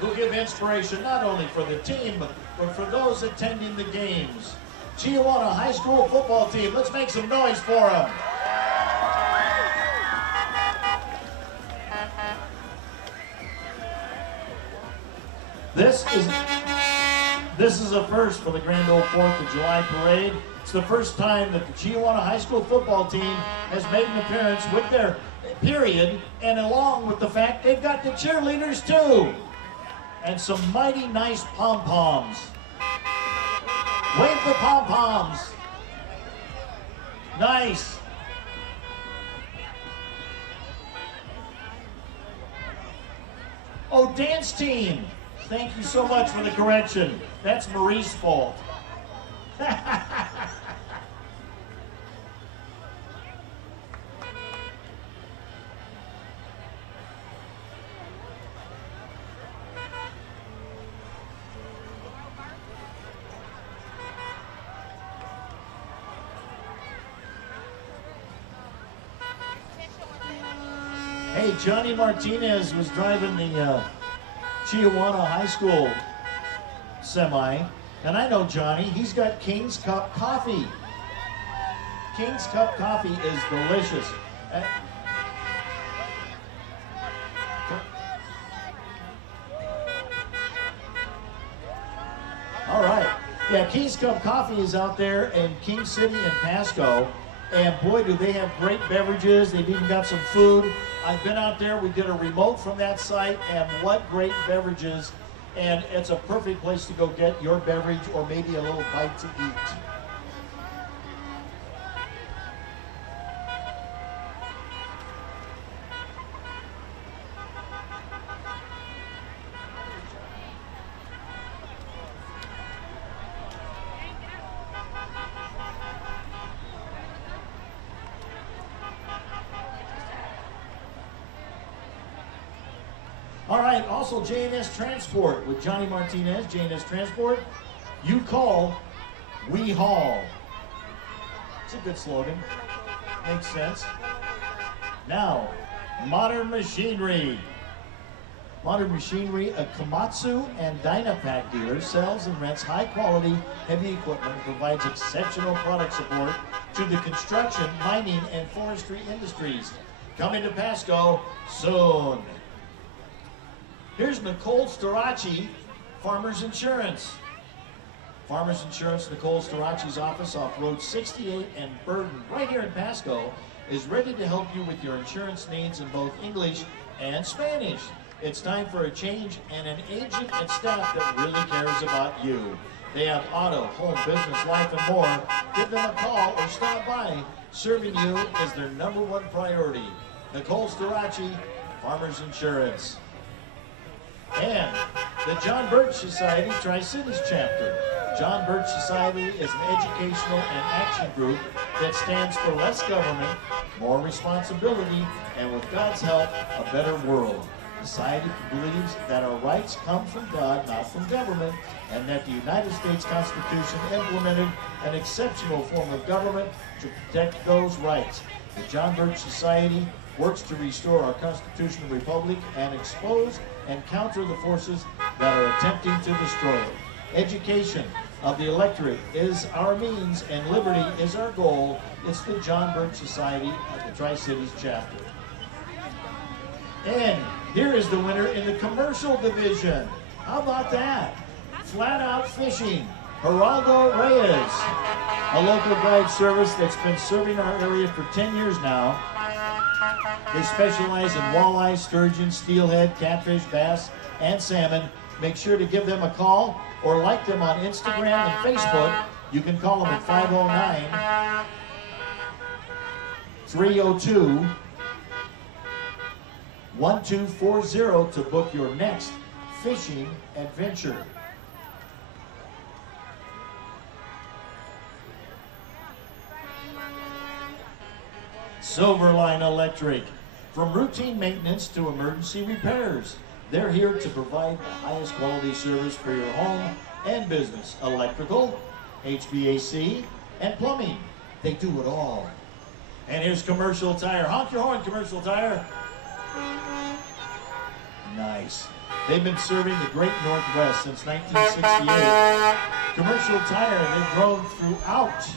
who give inspiration not only for the team, but for those attending the games. Chiawana High School football team, let's make some noise for them. This is a first for the Grand Old 4th of July Parade. It's the first time that the Chiawana High School football team has made an appearance with their period, and along with the fact they've got the cheerleaders too. And some mighty nice pom-poms. Wave the pom-poms. Nice. Oh, dance team. Thank you so much for the correction. That's Marie's fault. Hey, Johnny Martinez was driving the Chiawana High School semi, and I know Johnny. He's got King's Cup coffee. King's Cup coffee is delicious. All right. Yeah, King's Cup coffee is out there in King City and Pasco. And boy, do they have great beverages. They've even got some food. I've been out there. We did a remote from that site, and what great beverages. And it's a perfect place to go get your beverage or maybe a little bite to eat. right, also J&S Transport with Johnny Martinez, J&S Transport. You call, we haul. It's a good slogan. Makes sense. Now, Modern Machinery. Modern Machinery, a Komatsu and Dynapack dealer, sells and rents high-quality, heavy equipment and provides exceptional product support to the construction, mining, and forestry industries. Coming to Pasco soon. Here's Nicole Storaci, Farmers Insurance. Farmers Insurance, Nicole Storaci's office off Road 68 and Burden, right here in Pasco, is ready to help you with your insurance needs in both English and Spanish. It's time for a change and an agent and staff that really cares about you. They have auto, home, business, life, and more. Give them a call or stop by. Serving you is their #1 priority. Nicole Storaci, Farmers Insurance. And the John Birch Society Tri-Cities chapter. John Birch Society is an educational and action group that stands for less government, more responsibility, and with God's help, a better world. Society believes that our rights come from God, not from government, and that the United States Constitution implemented an exceptional form of government to protect those rights. The John Birch Society works to restore our constitutional republic and expose and counter the forces that are attempting to destroy it. Education of the electorate is our means and liberty is our goal. It's the John Birch Society at the Tri-Cities chapter. And here is the winner in the commercial division. How about that? Flat Out Fishing, Geraldo Reyes, a local guide service that's been serving our area for 10 years now. They specialize in walleye, sturgeon, steelhead, catfish, bass, and salmon. Make sure to give them a call or like them on Instagram and Facebook. You can call them at 509-302-1240 to book your next fishing adventure. Silverline Electric. From routine maintenance to emergency repairs, they're here to provide the highest quality service for your home and business. Electrical, HVAC, and plumbing. They do it all. And here's Commercial Tire. Honk your horn, Commercial Tire. Nice. They've been serving the Great Northwest since 1968. Commercial Tire, they've grown throughout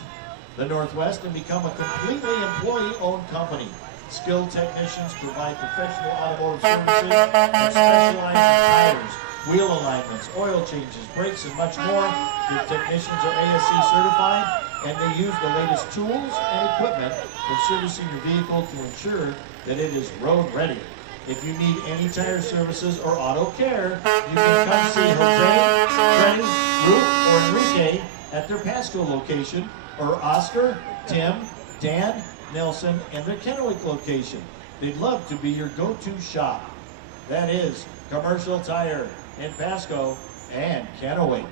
the Northwest and become a completely employee-owned company. Skilled technicians provide professional automotive services and specialize in tires, wheel alignments, oil changes, brakes, and much more. Their technicians are ASC certified, and they use the latest tools and equipment for servicing your vehicle to ensure that it is road ready. If you need any tire services or auto care, you can come see Jose, Freddie, Ruth, or Enrique at their Pasco location, or Oscar, Tim, Dan, Nelson, and their Kennewick location. They'd love to be your go-to shop. That is Commercial Tire in Pasco and Kennewick.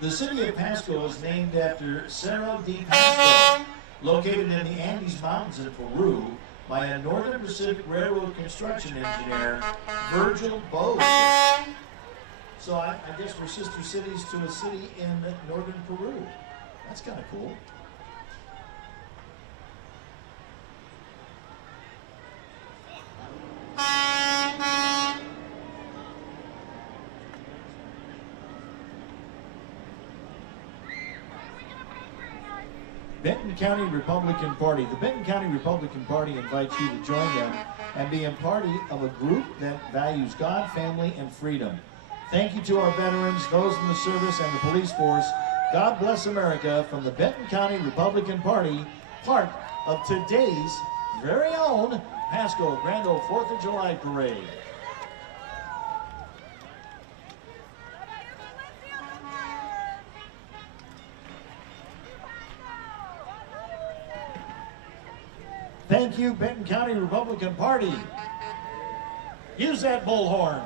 The city of Pasco is named after Cerro de Pasco, located in the Andes Mountains in Peru, by a Northern Pacific Railroad construction engineer, Virgil Bose. So I guess we're sister cities to a city in northern Peru. That's kind of cool. Benton County Republican Party. The Benton County Republican Party invites you to join them and be a party of a group that values God, family, and freedom. Thank you to our veterans, those in the service, and the police force. God bless America from the Benton County Republican Party, part of today's very own Pasco Grand Ole 4th of July Parade. Thank you, Benton County Republican Party. Use that bullhorn.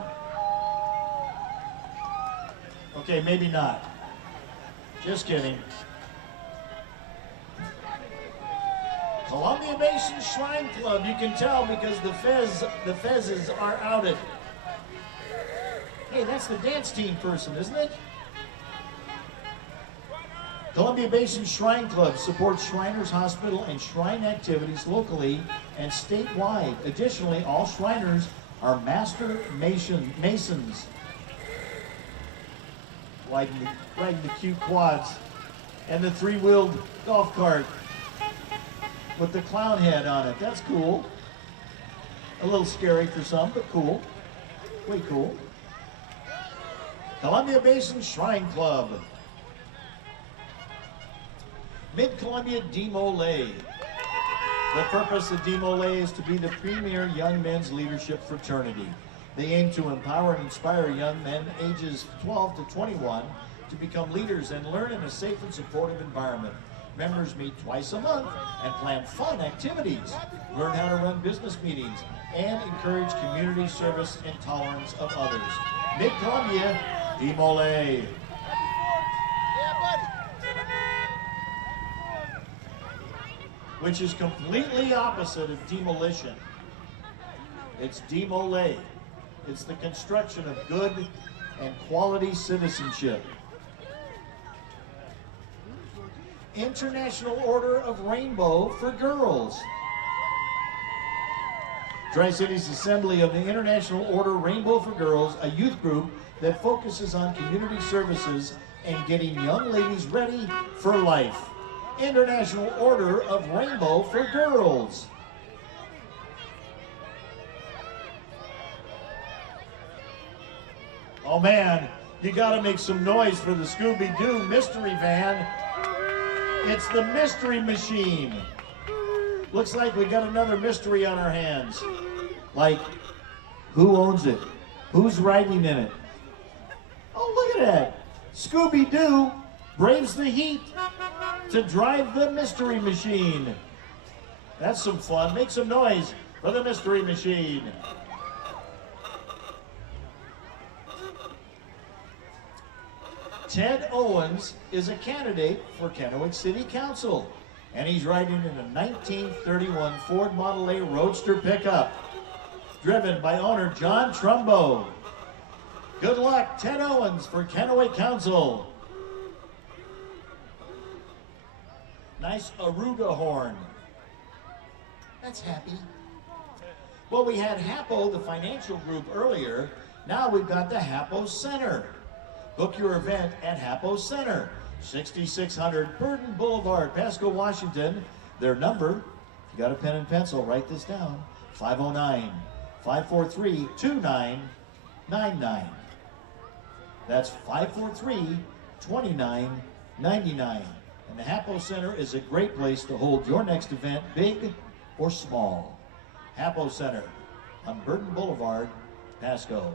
Okay, maybe not. Just kidding. Columbia Basin Shrine Club, you can tell because the fezzes are outed. Hey, that's the dance team person, isn't it? Columbia Basin Shrine Club supports Shriners Hospital and shrine activities locally and statewide. Additionally, all Shriners are master masons. Riding the cute quads and the three-wheeled golf cart with the clown head on it. That's cool. A little scary for some, but cool. Way cool. Columbia Basin Shrine Club. Mid-Columbia Demolay. The purpose of Demolay is to be the premier young men's leadership fraternity. They aim to empower and inspire young men ages 12 to 21 to become leaders and learn in a safe and supportive environment. Members meet twice a month and plan fun activities, learn how to run business meetings, and encourage community service and tolerance of others. Mid-Columbia Demolay. Which is completely opposite of demolition. It's demolay. It's the construction of good and quality citizenship. International Order of Rainbow for Girls. Tri-Cities Assembly of the International Order Rainbow for Girls, a youth group that focuses on community services and getting young ladies ready for life. International Order of Rainbow for Girls. Oh man, you gotta make some noise for the Scooby-Doo mystery van. It's the Mystery Machine. Looks like we got another mystery on our hands. Like, who owns it? Who's riding in it? Oh, look at that. Scooby-Doo braves the heat to drive the Mystery Machine. That's some fun. Make some noise for the Mystery Machine. Ted Owens is a candidate for Kennewick City Council, and he's riding in a 1931 Ford Model A Roadster pickup, driven by owner John Trumbo. Good luck, Ted Owens for Kennewick Council. Nice Aruga horn. That's happy. Well, we had HAPO, the financial group, earlier. Now we've got the HAPO Center. Book your event at HAPO Center, 6600 Burden Boulevard, Pasco, Washington. Their number, if you got a pen and pencil, write this down, 509-543-2999. That's 543-2999. And the HAPO Center is a great place to hold your next event, big or small. HAPO Center on Burden Boulevard, Pasco.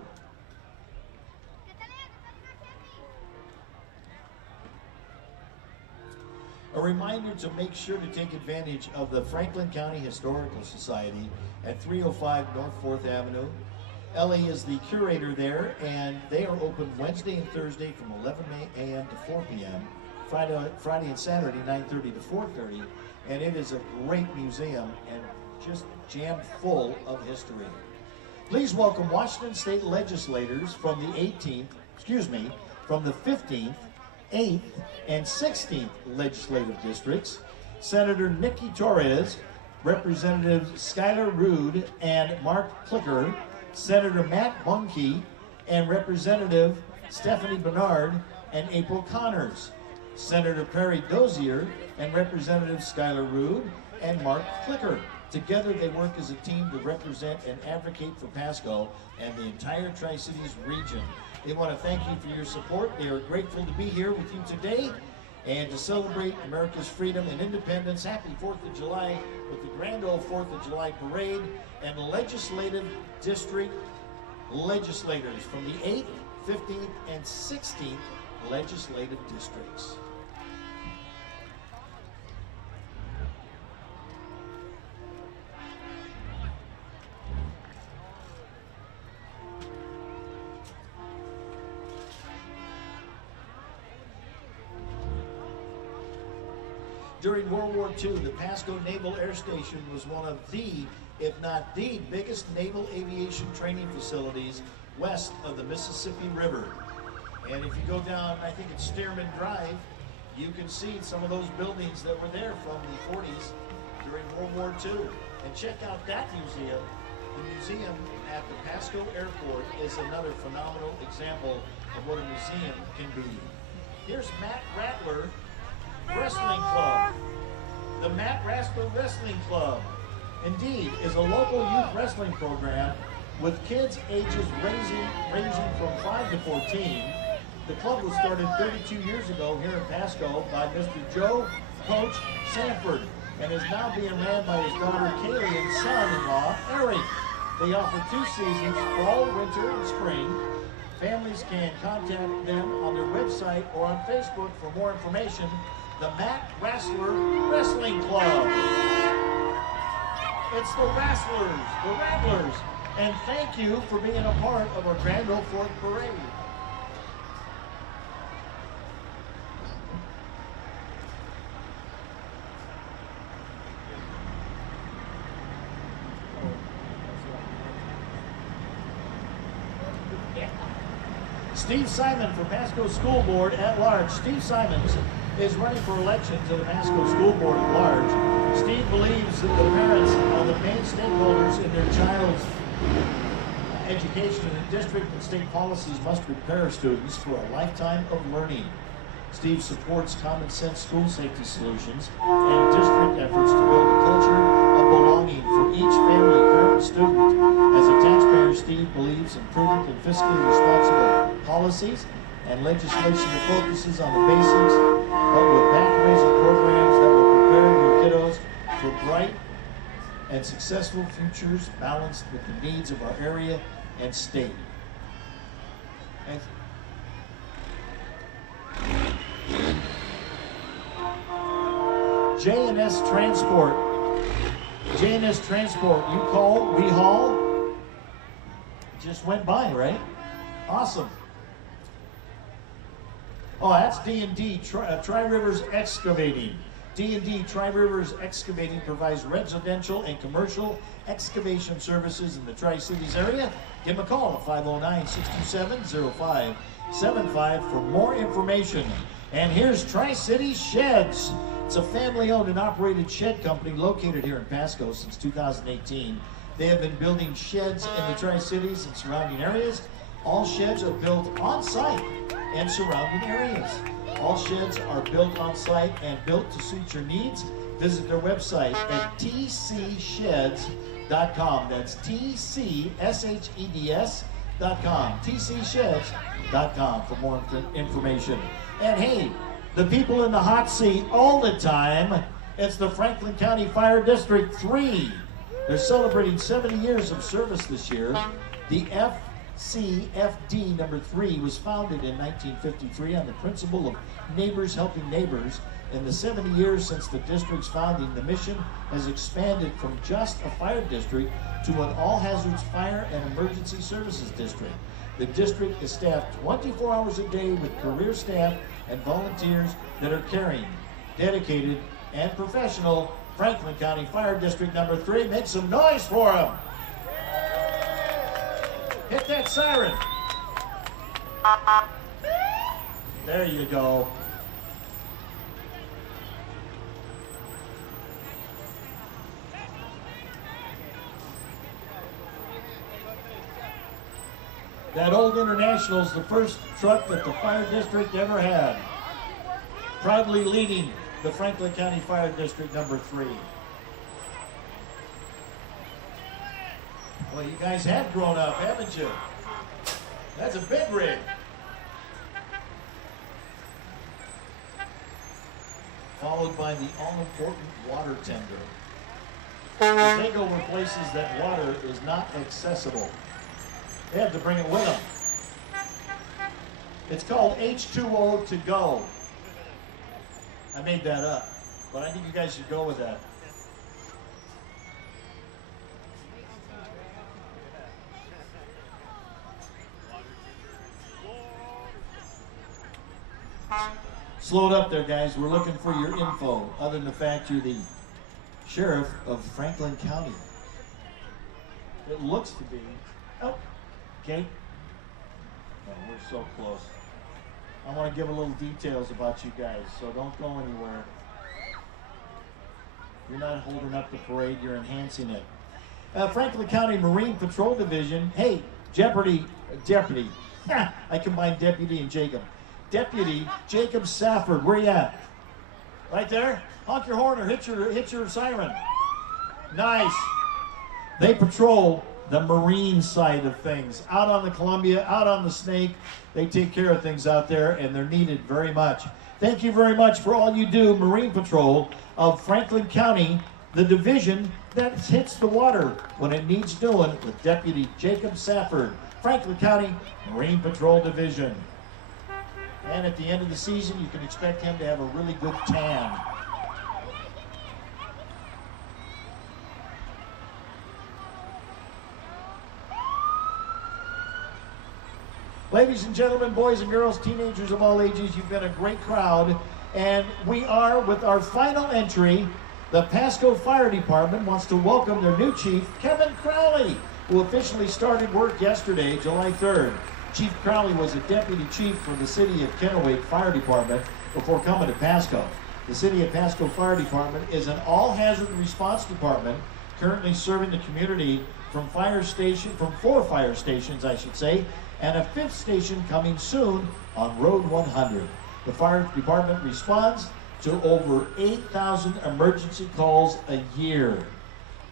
A reminder to make sure to take advantage of the Franklin County Historical Society at 305 North 4th Avenue. Ellie is the curator there, and they are open Wednesday and Thursday from 11 a.m. to 4 p.m. Friday and Saturday, 9:30 to 4:30, and it is a great museum and just jammed full of history. Please welcome Washington State legislators from the 15th, 8th, and 16th legislative districts, Senator Nikki Torres, Representatives Skylar Rude and Mark Clicker, Senator Matt Bunke, and Representative Stephanie Bernard and April Connors, Senator Perry Dozier and Representative Skylar Rude and Mark Clicker. Together they work as a team to represent and advocate for Pasco and the entire Tri-Cities region. They want to thank you for your support. They are grateful to be here with you today and to celebrate America's freedom and independence. Happy 4th of July with the grand old 4th of July parade and legislative district legislators from the 8th, 15th, and 16th legislative districts. During World War II, the Pasco Naval Air Station was one of the, if not the biggest naval aviation training facilities west of the Mississippi River. And if you go down, I think it's Stearman Drive, you can see some of those buildings that were there from the 40s during World War II. And check out that museum. The museum at the Pasco Airport is another phenomenal example of what a museum can be. Here's Matt Rattler Wrestling Club. The Matt Rattler Wrestling Club, indeed, is a local youth wrestling program with kids ages ranging from 5 to 14. The club was started 32 years ago here in Pasco by Mr. Joe Coach Sanford and is now being ran by his daughter Kaylee and son-in-law Eric. They offer 2 seasons, fall, winter, and spring. Families can contact them on their website or on Facebook for more information. The Matt Rattler Wrestling Club. It's the Wrestlers, the Rattlers, and thank you for being a part of our Grand Old Fort Parade. Steve Simon for Pasco School Board at Large. Steve Simons is running for election to the Pasco School Board at Large. Steve believes that the parents are the main stakeholders in their child's education, and district and state policies must prepare students for a lifetime of learning. Steve supports common sense school safety solutions and district efforts to build a culture of belonging for each family, parent, student. As a taxpayer, Steve believes in prudent and fiscally responsible policies and legislation that focuses on the basics, but with back-raising programs that will prepare your kiddos for bright and successful futures balanced with the needs of our area and state. J&S Transport. J&S Transport, you call, we haul. Just went by, right? Awesome. Oh, that's D&D, Tri-Rivers Excavating. D&D Tri-Rivers Excavating provides residential and commercial excavation services in the Tri-Cities area. Give them a call at 509-627-0575 for more information. And here's Tri-City Sheds. It's a family-owned and operated shed company located here in Pasco since 2018. They have been building sheds in the Tri-Cities and surrounding areas. All sheds are built on-site and surrounding areas. All sheds are built on-site and built to suit your needs. Visit their website at tcsheds.com. That's tcsheds.com. tcsheds.com for more information. And hey, the people in the hot seat all the time, it's the Franklin County Fire District 3. They're celebrating 70 years of service this year. The FCFD number 3 was founded in 1953 on the principle of neighbors helping neighbors. In the 70 years since the district's founding, the mission has expanded from just a fire district to an all-hazards fire and emergency services district. The district is staffed 24 hours a day with career staff and volunteers that are caring, dedicated, and professional. Franklin County Fire District number 3, make some noise for them. Hit that siren. There you go. That old International is the first truck that the fire district ever had. Proudly leading the Franklin County Fire District number 3. Well, you guys have grown up, haven't you? That's a big rig. Followed by the all-important water tender. They take over places that water is not accessible. They have to bring it with them. It's called H2O to go. I made that up, but I think you guys should go with that. Slow it up there, guys. We're looking for your info, other than the fact you're the sheriff of Franklin County. It looks to be. Oh, okay. Oh, we're so close. I want to give a little details about you guys, so don't go anywhere. You're not holding up the parade, you're enhancing it. Franklin County Marine Patrol Division. Hey, Deputy. I combined Deputy and Jacob. Deputy Jacob Safford, where you at? Right there? Honk your horn or hit your siren. Nice. They patrol the marine side of things. Out on the Columbia, out on the Snake. They take care of things out there, and they're needed very much. Thank you very much for all you do, Marine Patrol of Franklin County, the division that hits the water when it needs doing with Deputy Jacob Safford, Franklin County Marine Patrol Division. And at the end of the season, you can expect him to have a really good tan. Ladies and gentlemen, boys and girls, teenagers of all ages, you've been a great crowd. And we are, with our final entry, the Pasco Fire Department wants to welcome their new chief, Kevin Crowley, who officially started work yesterday, July 3rd. Chief Crowley was a deputy chief for the City of Kennewick Fire Department before coming to Pasco. The City of Pasco Fire Department is an all-hazard response department currently serving the community from four fire stations, I should say, and a fifth station coming soon on Road 100. The fire department responds to over 8,000 emergency calls a year.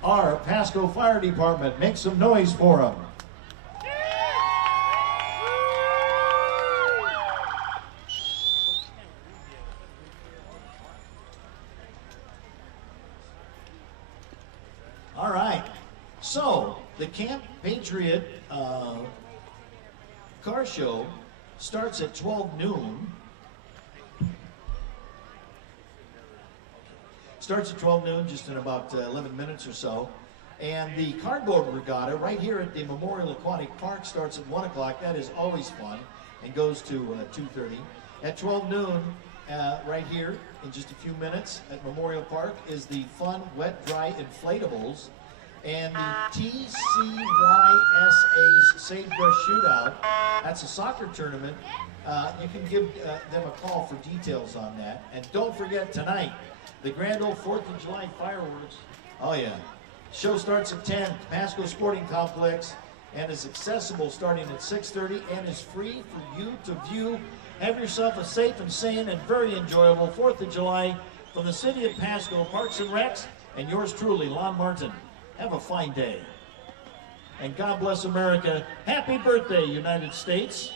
Our Pasco Fire Department, make some noise for them. All right, so the Camp Patriot car show starts at 12 noon. Starts at 12 noon, just in about 11 minutes or so. And the cardboard regatta right here at the Memorial Aquatic Park starts at 1 o'clock. That is always fun and goes to 2:30. At 12 noon, right here in just a few minutes at Memorial Park is the fun wet dry inflatables and the TCYSA's Save Brush Shootout. That's a soccer tournament. You can give them a call for details on that. And don't forget tonight, the grand old 4th of July fireworks. Oh yeah. Show starts at 10, Pasco Sporting Complex, and is accessible starting at 6:30 and is free for you to view. Have yourself a safe and sane and very enjoyable 4th of July from the City of Pasco, Parks and Recs, and yours truly, Lon Martin. Have a fine day. And God bless America. Happy birthday, United States.